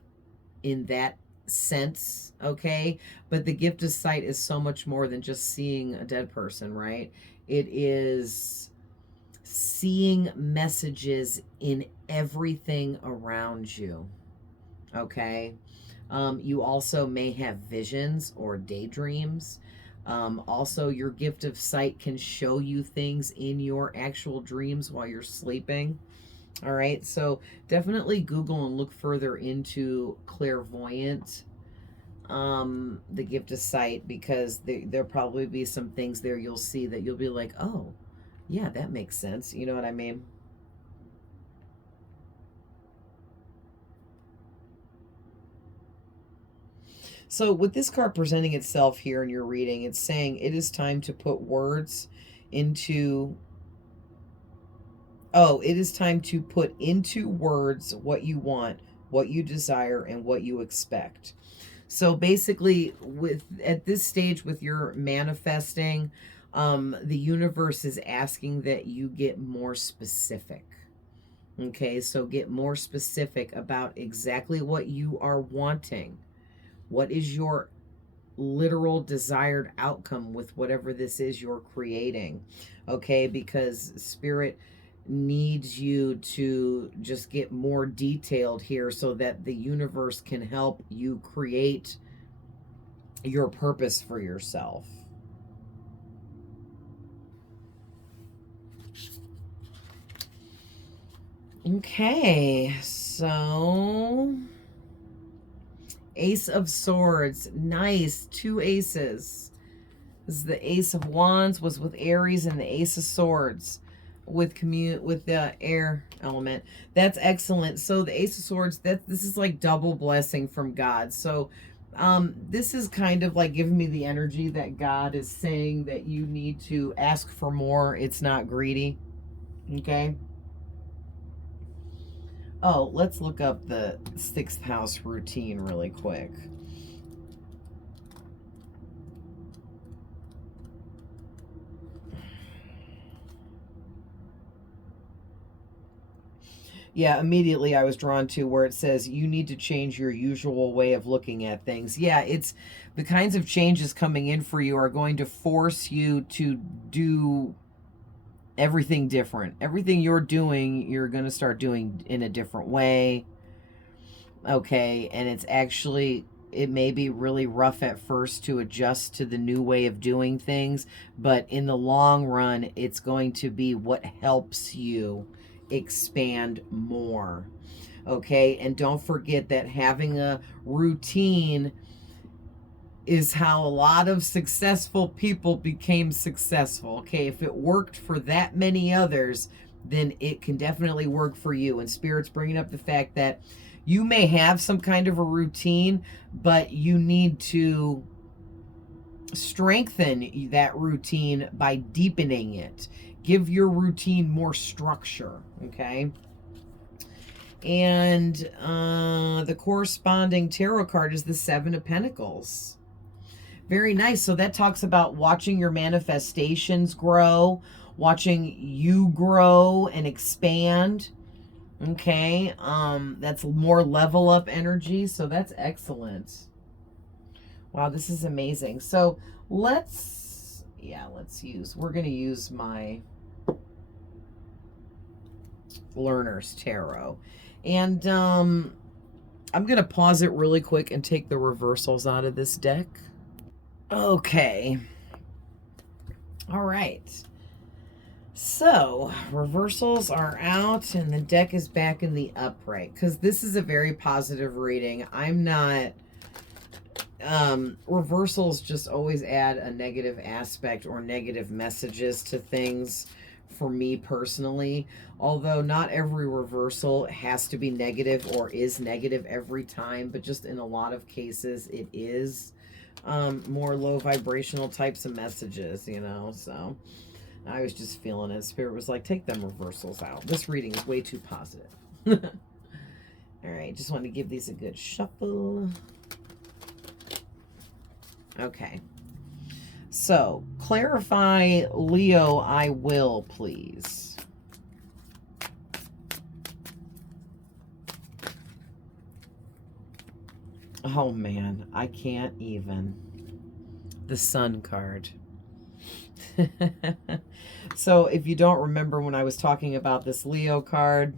in that sense, okay? But the gift of sight is so much more than just seeing a dead person, right? It is seeing messages in everything around you. Okay. You also may have visions or daydreams. Also, your gift of sight can show you things in your actual dreams while you're sleeping. All right. So definitely Google and look further into clairvoyant, the gift of sight, because there'll probably be some things there you'll see that you'll be like, oh, yeah, that makes sense. You know what I mean? So with this card presenting itself here in your reading, it's saying it is time to put words into, oh, it is time to put into words what you want, what you desire, and what you expect. So basically, with at this stage with your manifesting, the universe is asking that you get more specific. Okay, so get more specific about exactly what you are wanting. What is your literal desired outcome with whatever this is you're creating? Okay, because spirit needs you to just get more detailed here so that the universe can help you create your purpose for yourself. Okay, so Ace of Swords. Nice. 2 aces. This is the Ace of Wands was with Aries, and the Ace of Swords with the air element. That's excellent. So the Ace of Swords, this is like double blessing from God. So this is kind of like giving me the energy that God is saying that you need to ask for more. It's not greedy. Okay. Oh, let's look up the 6th house routine really quick. Yeah, immediately I was drawn to where it says you need to change your usual way of looking at things. Yeah, it's the kinds of changes coming in for you are going to force you to do everything different. Everything you're doing, you're going to start doing in a different way. Okay, and it's actually, it may be really rough at first to adjust to the new way of doing things, but in the long run, it's going to be what helps you expand more. Okay, and don't forget that having a routine is how a lot of successful people became successful. Okay, if it worked for that many others, then it can definitely work for you. And Spirit's bringing up the fact that you may have some kind of a routine, but you need to strengthen that routine by deepening it. Give your routine more structure, okay? And the corresponding tarot card is the 7 of Pentacles. Very nice. So that talks about watching your manifestations grow, watching you grow and expand. Okay. That's more level up energy. So that's excellent. Wow, this is amazing. So we're going to use my Learner's Tarot. And I'm going to pause it really quick and take the reversals out of this deck. Okay. All right. So, reversals are out and the deck is back in the upright because this is a very positive reading. I'm not... reversals just always add a negative aspect or negative messages to things for me personally. Although not every reversal has to be negative or is negative every time, but just in a lot of cases it is. More low vibrational types of messages, you know, so I was just feeling it. Spirit was like, take them reversals out. This reading is way too positive. All right, just wanted to give these a good shuffle. Okay. So, clarify Leo, I will, please. Oh man, I can't even. The Sun card. So if you don't remember when I was talking about this Leo card,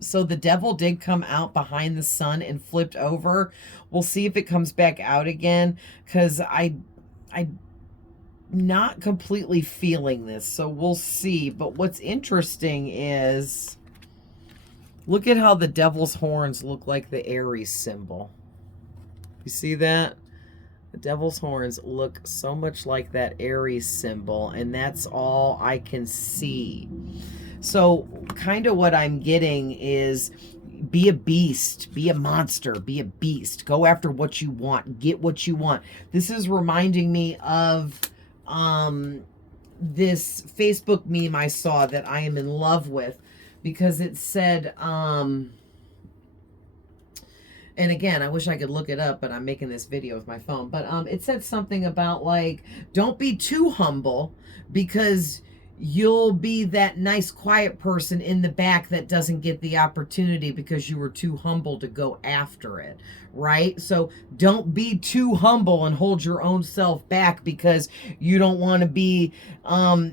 so the devil did come out behind the sun and flipped over. We'll see if it comes back out again, because I'm not completely feeling this, so we'll see. But what's interesting is, look at how the devil's horns look like the Aries symbol. You see that? The devil's horns look so much like that Aries symbol, and that's all I can see. So kind of what I'm getting is, be a beast, be a monster, be a beast. Go after what you want, get what you want. This is reminding me of this Facebook meme I saw that I am in love with, because it said, and again, I wish I could look it up, but I'm making this video with my phone. But it said something about, like, don't be too humble, because you'll be that nice, quiet person in the back that doesn't get the opportunity because you were too humble to go after it, right? So don't be too humble and hold your own self back because you don't want to be,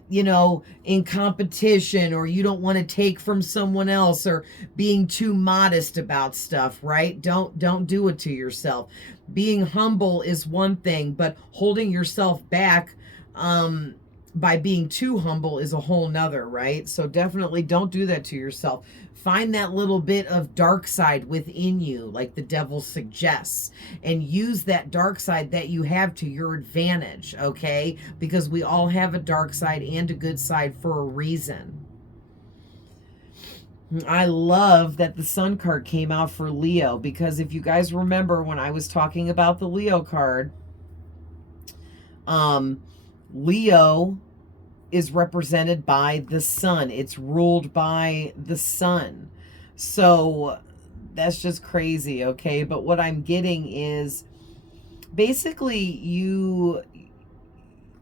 you know, in competition, or you don't want to take from someone else, or being too modest about stuff, right? Don't do it to yourself. Being humble is one thing, but holding yourself back, by being too humble is a whole nother, right? So definitely don't do that to yourself. Find that little bit of dark side within you, like the devil suggests, and use that dark side that you have to your advantage, okay? Because we all have a dark side and a good side for a reason. I love that the Sun card came out for Leo, because if you guys remember when I was talking about the Leo card, Leo is represented by the sun. It's ruled by the sun. So that's just crazy, okay? But what I'm getting is, basically you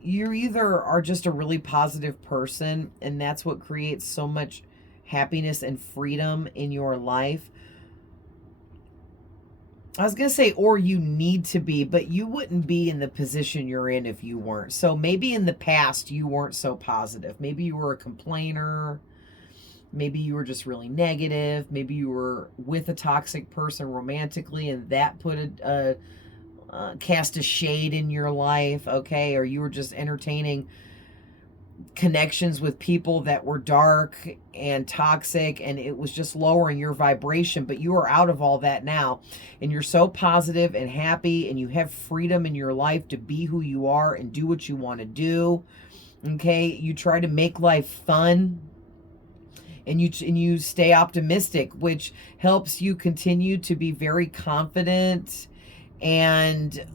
either are just a really positive person, and that's what creates so much happiness and freedom in your life. I was going to say, or you need to be, but you wouldn't be in the position you're in if you weren't. So maybe in the past you weren't so positive. Maybe you were a complainer. Maybe you were just really negative. Maybe you were with a toxic person romantically, and that put cast a shade in your life, okay? Or you were just entertaining connections with people that were dark and toxic, and it was just lowering your vibration. But you are out of all that now, and you're so positive and happy, and you have freedom in your life to be who you are and do what you want to do, okay? You try to make life fun, and you stay optimistic, which helps you continue to be very confident and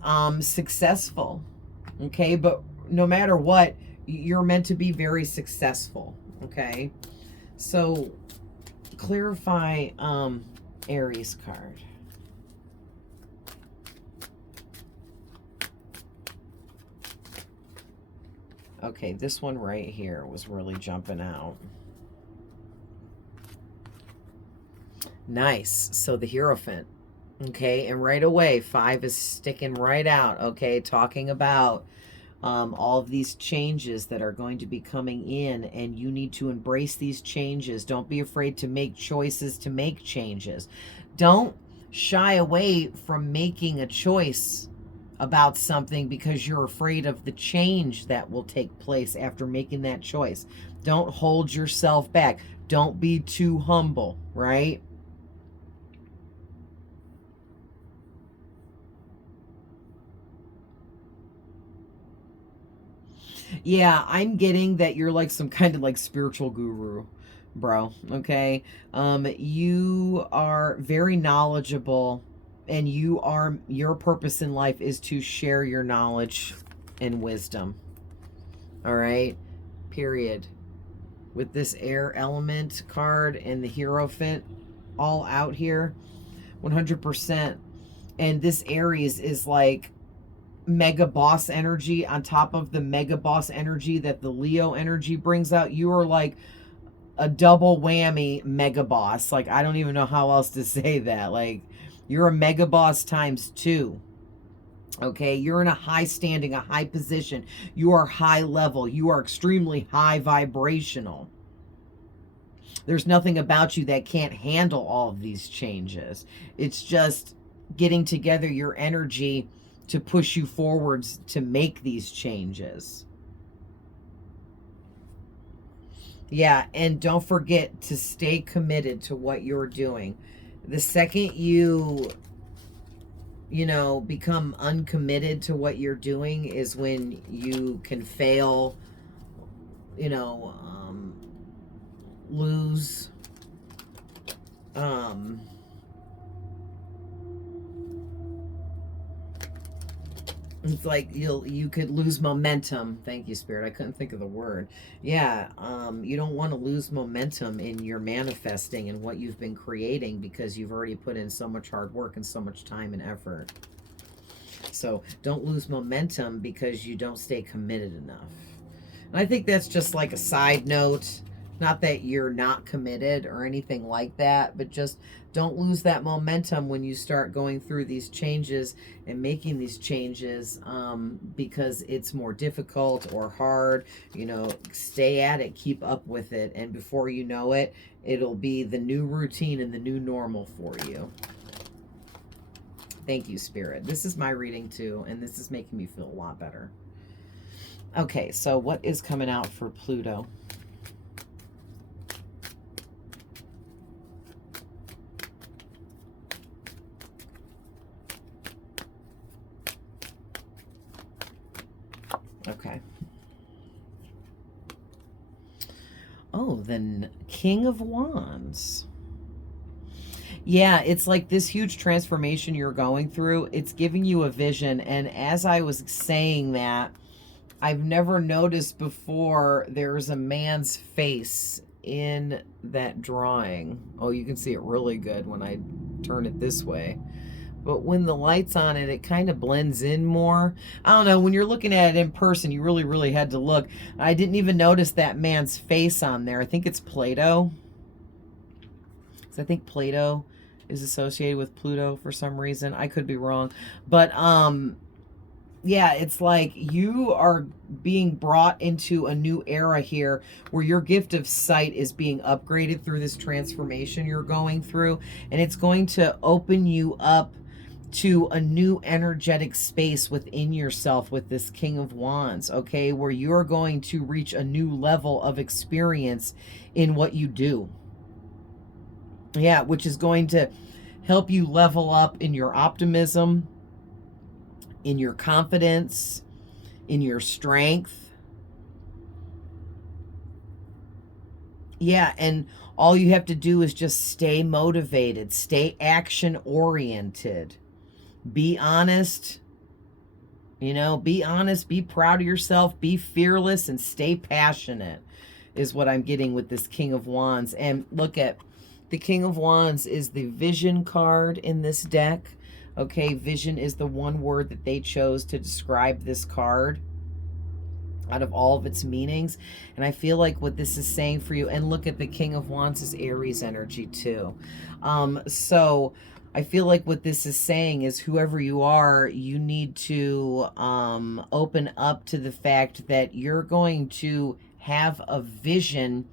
successful, okay? But no matter what, you're meant to be very successful, okay? So clarify Aries card. Okay, this one right here was really jumping out. Nice. So the Hierophant, okay? And right away, 5 is sticking right out, okay? Talking about all of these changes that are going to be coming in, and you need to embrace these changes. Don't be afraid to make choices, to make changes. Don't shy away from making a choice about something because you're afraid of the change that will take place after making that choice. Don't hold yourself back. Don't be too humble, right? Yeah, I'm getting that you're like some kind of like spiritual guru, bro, okay? You are very knowledgeable, and your purpose in life is to share your knowledge and wisdom. All right? Period. With this air element card and the Hierophant all out here, 100%. And this Aries is like mega boss energy on top of the mega boss energy that the Leo energy brings out. You are like a double whammy mega boss. Like, I don't even know how else to say that. Like, you're a mega boss times 2. Okay, you're in a high standing, a high position. You are high level. You are extremely high vibrational. There's nothing about you that can't handle all of these changes. It's just getting together your energy to push you forwards to make these changes. Yeah, and don't forget to stay committed to what you're doing. The second you know, become uncommitted to what you're doing is when you can fail, you know, lose, um, it's like you could lose momentum. Thank you, Spirit. I couldn't think of the word. Yeah, you don't want to lose momentum in your manifesting and what you've been creating because you've already put in so much hard work and so much time and effort. So don't lose momentum because you don't stay committed enough. And I think that's just like a side note. Not that you're not committed or anything like that, but just don't lose that momentum when you start going through these changes and making these changes, because it's more difficult or hard. You know, stay at it, keep up with it, and before you know it, it'll be the new routine and the new normal for you. Thank you, Spirit. This is my reading too, and this is making me feel a lot better. Okay, so what is coming out for Pluto? Okay. Oh, then King of Wands. Yeah, it's like this huge transformation you're going through. It's giving you a vision. And as I was saying that, I've never noticed before there's a man's face in that drawing. Oh, you can see it really good when I turn it this way. But when the light's on it, it kind of blends in more. I don't know, when you're looking at it in person, you really, really had to look. I didn't even notice that man's face on there. I think it's Plato. I think Plato is associated with Pluto for some reason. I could be wrong. But yeah, it's like you are being brought into a new era here where your gift of sight is being upgraded through this transformation you're going through, and it's going to open you up to a new energetic space within yourself with this King of Wands, okay, where you're going to reach a new level of experience in what you do. Yeah, which is going to help you level up in your optimism, in your confidence, in your strength. Yeah, and all you have to do is just stay motivated, stay action oriented, be honest. You know, be honest, be proud of yourself, be fearless, and stay passionate is what I'm getting with this King of Wands. And look at the King of Wands is the vision card in this deck. Okay, vision is the one word that they chose to describe this card out of all of its meanings. And I feel like what this is saying for you, and look at the King of Wands is Aries energy too. So I feel like what this is saying is whoever you are, you need to open up to the fact that you're going to have a vision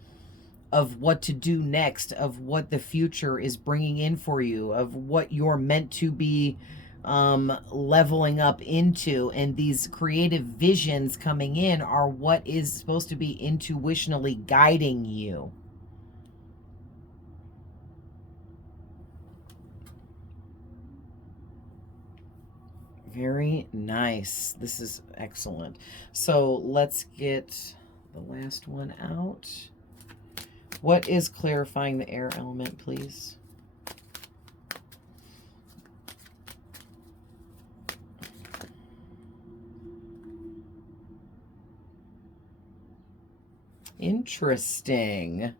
of what to do next, of what the future is bringing in for you, of what you're meant to be leveling up into. And these creative visions coming in are what is supposed to be intuitionally guiding you. Very nice. This is excellent. So let's get the last one out. What is clarifying the air element, please? Interesting.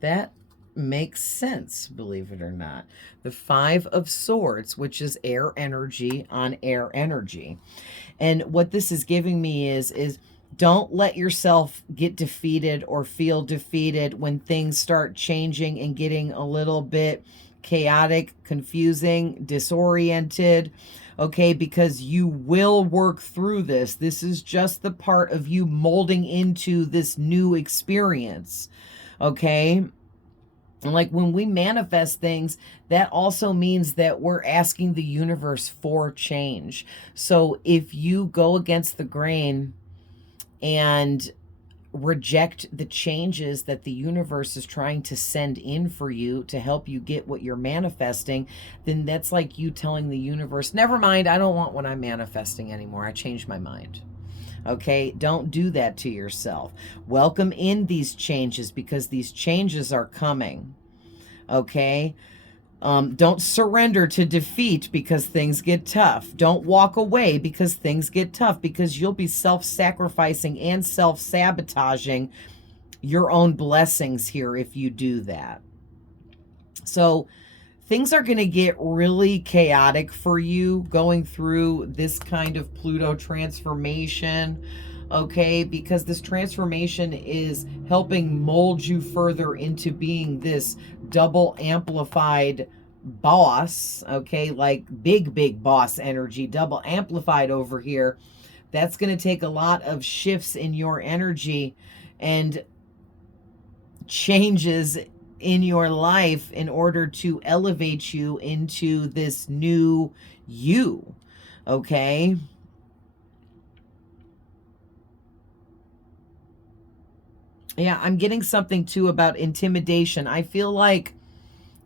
That makes sense, believe it or not. The Five of Swords, which is air energy on air energy. And what this is giving me is don't let yourself get defeated or feel defeated when things start changing and getting a little bit chaotic, confusing, disoriented. Okay, because you will work through this. This is just the part of you molding into this new experience. Okay. And like when we manifest things, that also means that we're asking the universe for change. So if you go against the grain and reject the changes that the universe is trying to send in for you to help you get what you're manifesting, then that's like you telling the universe, never mind, I don't want what I'm manifesting anymore. I changed my mind. Okay, don't do that to yourself. Welcome in these changes because these changes are coming. Okay, don't surrender to defeat because things get tough. Don't walk away because things get tough, because you'll be self-sacrificing and self-sabotaging your own blessings here if you do that. So things are going to get really chaotic for you going through this kind of Pluto transformation. Okay, because this transformation is helping mold you further into being this double amplified boss. Okay, like big boss energy, double amplified over here. That's going to take a lot of shifts in your energy and changes in your life in order to elevate you into this new you. Okay. Yeah, I'm getting something too about intimidation. I feel like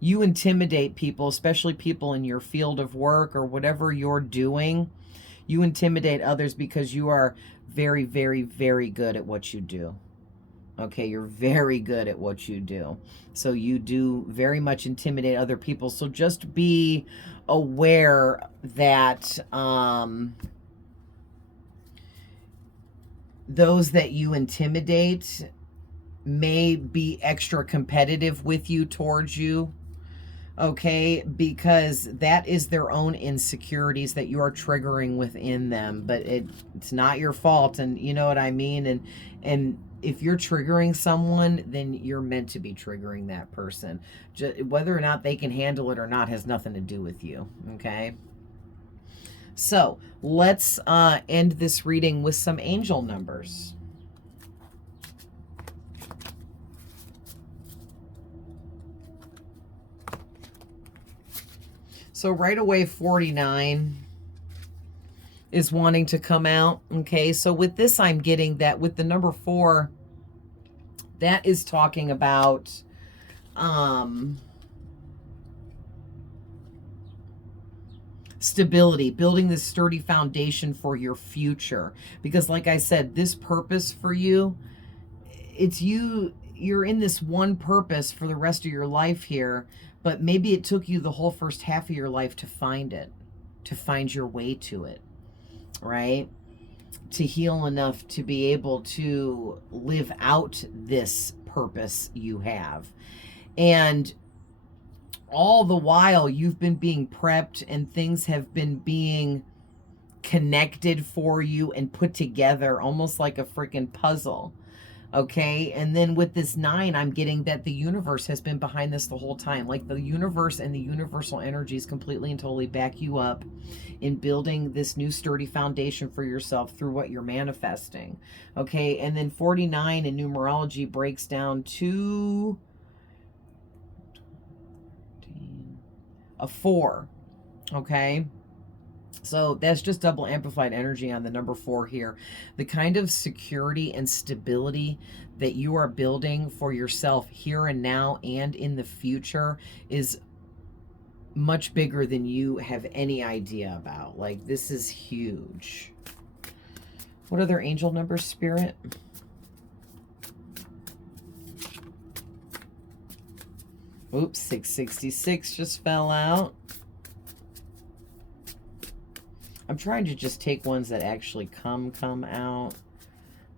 you intimidate people, especially people in your field of work or whatever you're doing. You intimidate others because you are very, very, very good at what you do. Okay, you're very good at what you do. So you do very much intimidate other people. So just be aware that those that you intimidate may be extra competitive with you, towards you. Okay, because that is their own insecurities that you are triggering within them, but it's not your fault, and you know what I mean. And if you're triggering someone, then you're meant to be triggering that person. Whether or not they can handle it or not has nothing to do with you. Okay, so let's end this reading with some angel numbers. So right away, 49 is wanting to come out. Okay, so with this, I'm getting that with the number 4, that is talking about stability, building this sturdy foundation for your future. Because like I said, this purpose for you, it's you're in this one purpose for the rest of your life here, but maybe it took you the whole first half of your life to find it, to find your way to it, right? To heal enough to be able to live out this purpose you have. And all the while you've been being prepped and things have been being connected for you and put together almost like a freaking puzzle. Okay, and then with this 9, I'm getting that the universe has been behind this the whole time. Like the universe and the universal energies completely and totally back you up in building this new sturdy foundation for yourself through what you're manifesting. Okay, and then 49 in numerology breaks down to a 4. Okay, so that's just double amplified energy on the number 4 here. The kind of security and stability that you are building for yourself here and now and in the future is much bigger than you have any idea about. Like, this is huge. What are their angel numbers, Spirit? Oops, 666 just fell out. I'm trying to just take ones that actually come out,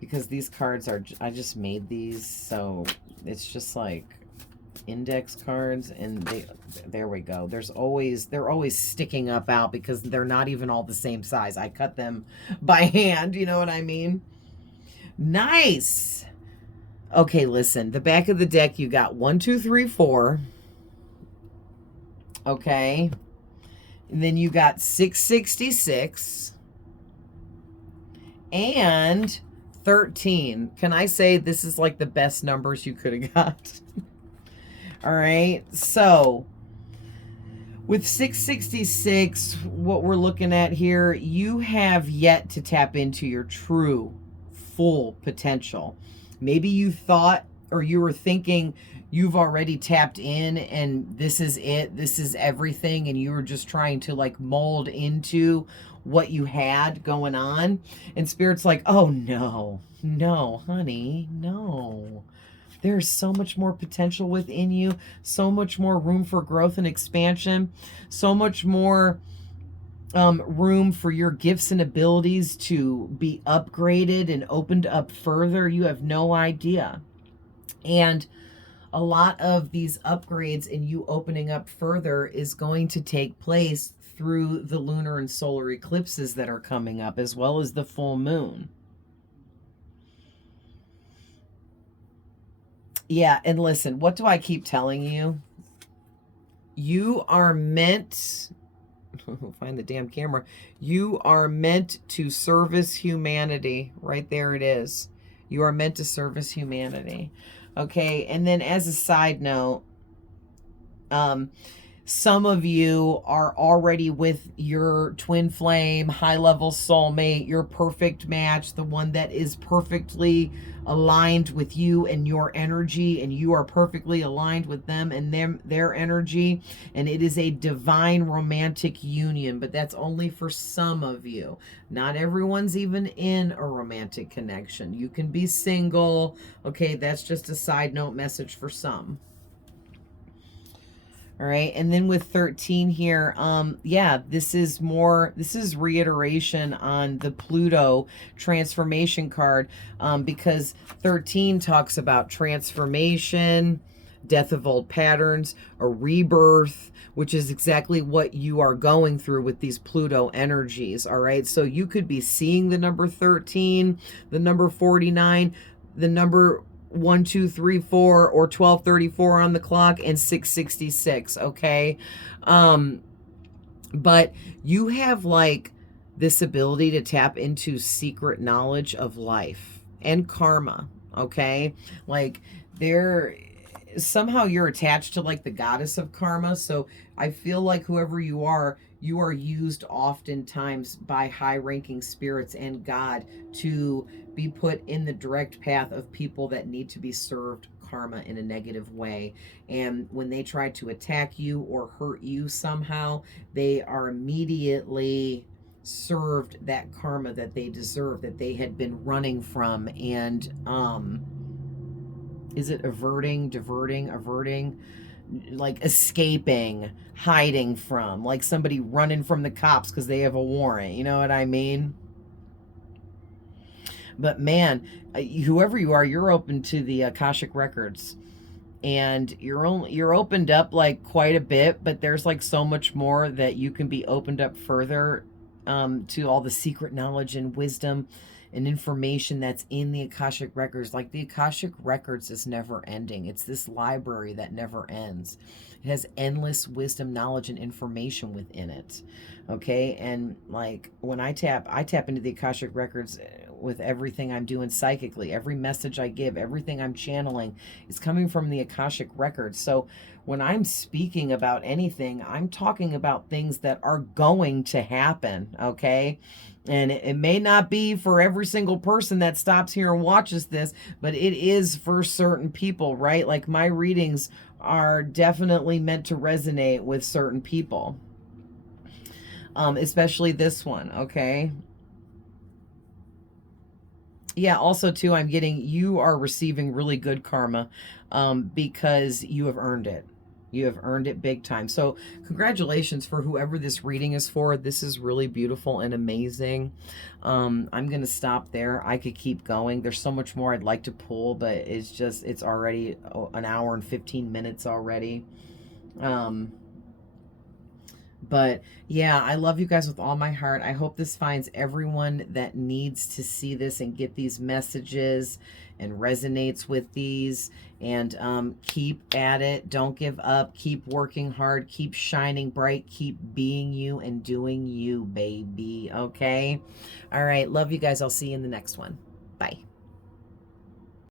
because these cards are, I just made these, so it's just like index cards, and there we go. They're always sticking up out because they're not even all the same size. I cut them by hand, you know what I mean? Nice. Okay, listen, the back of the deck, you got 1, 2, 3, 4. Okay. And then you got 666 and 13. Can I say this is like the best numbers you could have got? All right. So with 666, what we're looking at here, you have yet to tap into your true, full potential. Maybe you thought or you were thinking you've already tapped in and this is it, this is everything, and you were just trying to like mold into what you had going on. And Spirit's like, oh no, no, honey, no. There's so much more potential within you, so much more room for growth and expansion, so much more room for your gifts and abilities to be upgraded and opened up further. You have no idea. And a lot of these upgrades and you opening up further is going to take place through the lunar and solar eclipses that are coming up, as well as the full moon. Yeah, and listen, what do I keep telling you? You are meant, find the damn camera. You are meant to service humanity. Right there it is. You are meant to service humanity. Okay, and then as a side note, some of you are already with your twin flame, high-level soulmate, your perfect match, the one that is perfectly aligned with you and your energy, and you are perfectly aligned with them and their energy, and it is a divine romantic union, but that's only for some of you. Not everyone's even in a romantic connection. You can be single. Okay, that's just a side note message for some. All right. And then with 13 here, yeah, this is reiteration on the Pluto transformation card, because 13 talks about transformation, death of old patterns, a rebirth, which is exactly what you are going through with these Pluto energies. All right. So you could be seeing the number 13, the number 49, the number 1, 2, 3, 4, or 1234 on the clock, and 666. Okay. But you have like this ability to tap into secret knowledge of life and karma. Okay. Like there, somehow you're attached to like the goddess of karma. So I feel like whoever you are used oftentimes by high-ranking spirits and God to be put in the direct path of people that need to be served karma in a negative way. And when they try to attack you or hurt you somehow, they are immediately served that karma that they deserve, that they had been running from. And is it averting, diverting, averting? Like escaping, hiding from, like somebody running from the cops because they have a warrant. You know what I mean? But man, whoever you are, you're open to the Akashic records, and you're opened up like quite a bit. But there's like so much more that you can be opened up further, to all the secret knowledge and wisdom and information that's in the Akashic records. Like the Akashic records is never ending. It's this library that never ends. It has endless wisdom, knowledge, and information within it. Okay. And like when I tap into the Akashic records with everything I'm doing psychically. Every message I give, everything I'm channeling is coming from the Akashic records. So when I'm speaking about anything, I'm talking about things that are going to happen. Okay. And it may not be for every single person that stops here and watches this, but it is for certain people, right? Like my readings are definitely meant to resonate with certain people, especially this one, okay? Yeah, also too, I'm getting you are receiving really good karma, because you have earned it. You have earned it big time. So congratulations for whoever this reading is for. This is really beautiful and amazing. I'm going to stop there. I could keep going. There's so much more I'd like to pull, but it's already an hour and 15 minutes already. But yeah, I love you guys with all my heart. I hope this finds everyone that needs to see this and get these messages and resonates with these. And keep at it. Don't give up. Keep working hard. Keep shining bright. Keep being you and doing you, baby. Okay? All right. Love you guys. I'll see you in the next one. Bye.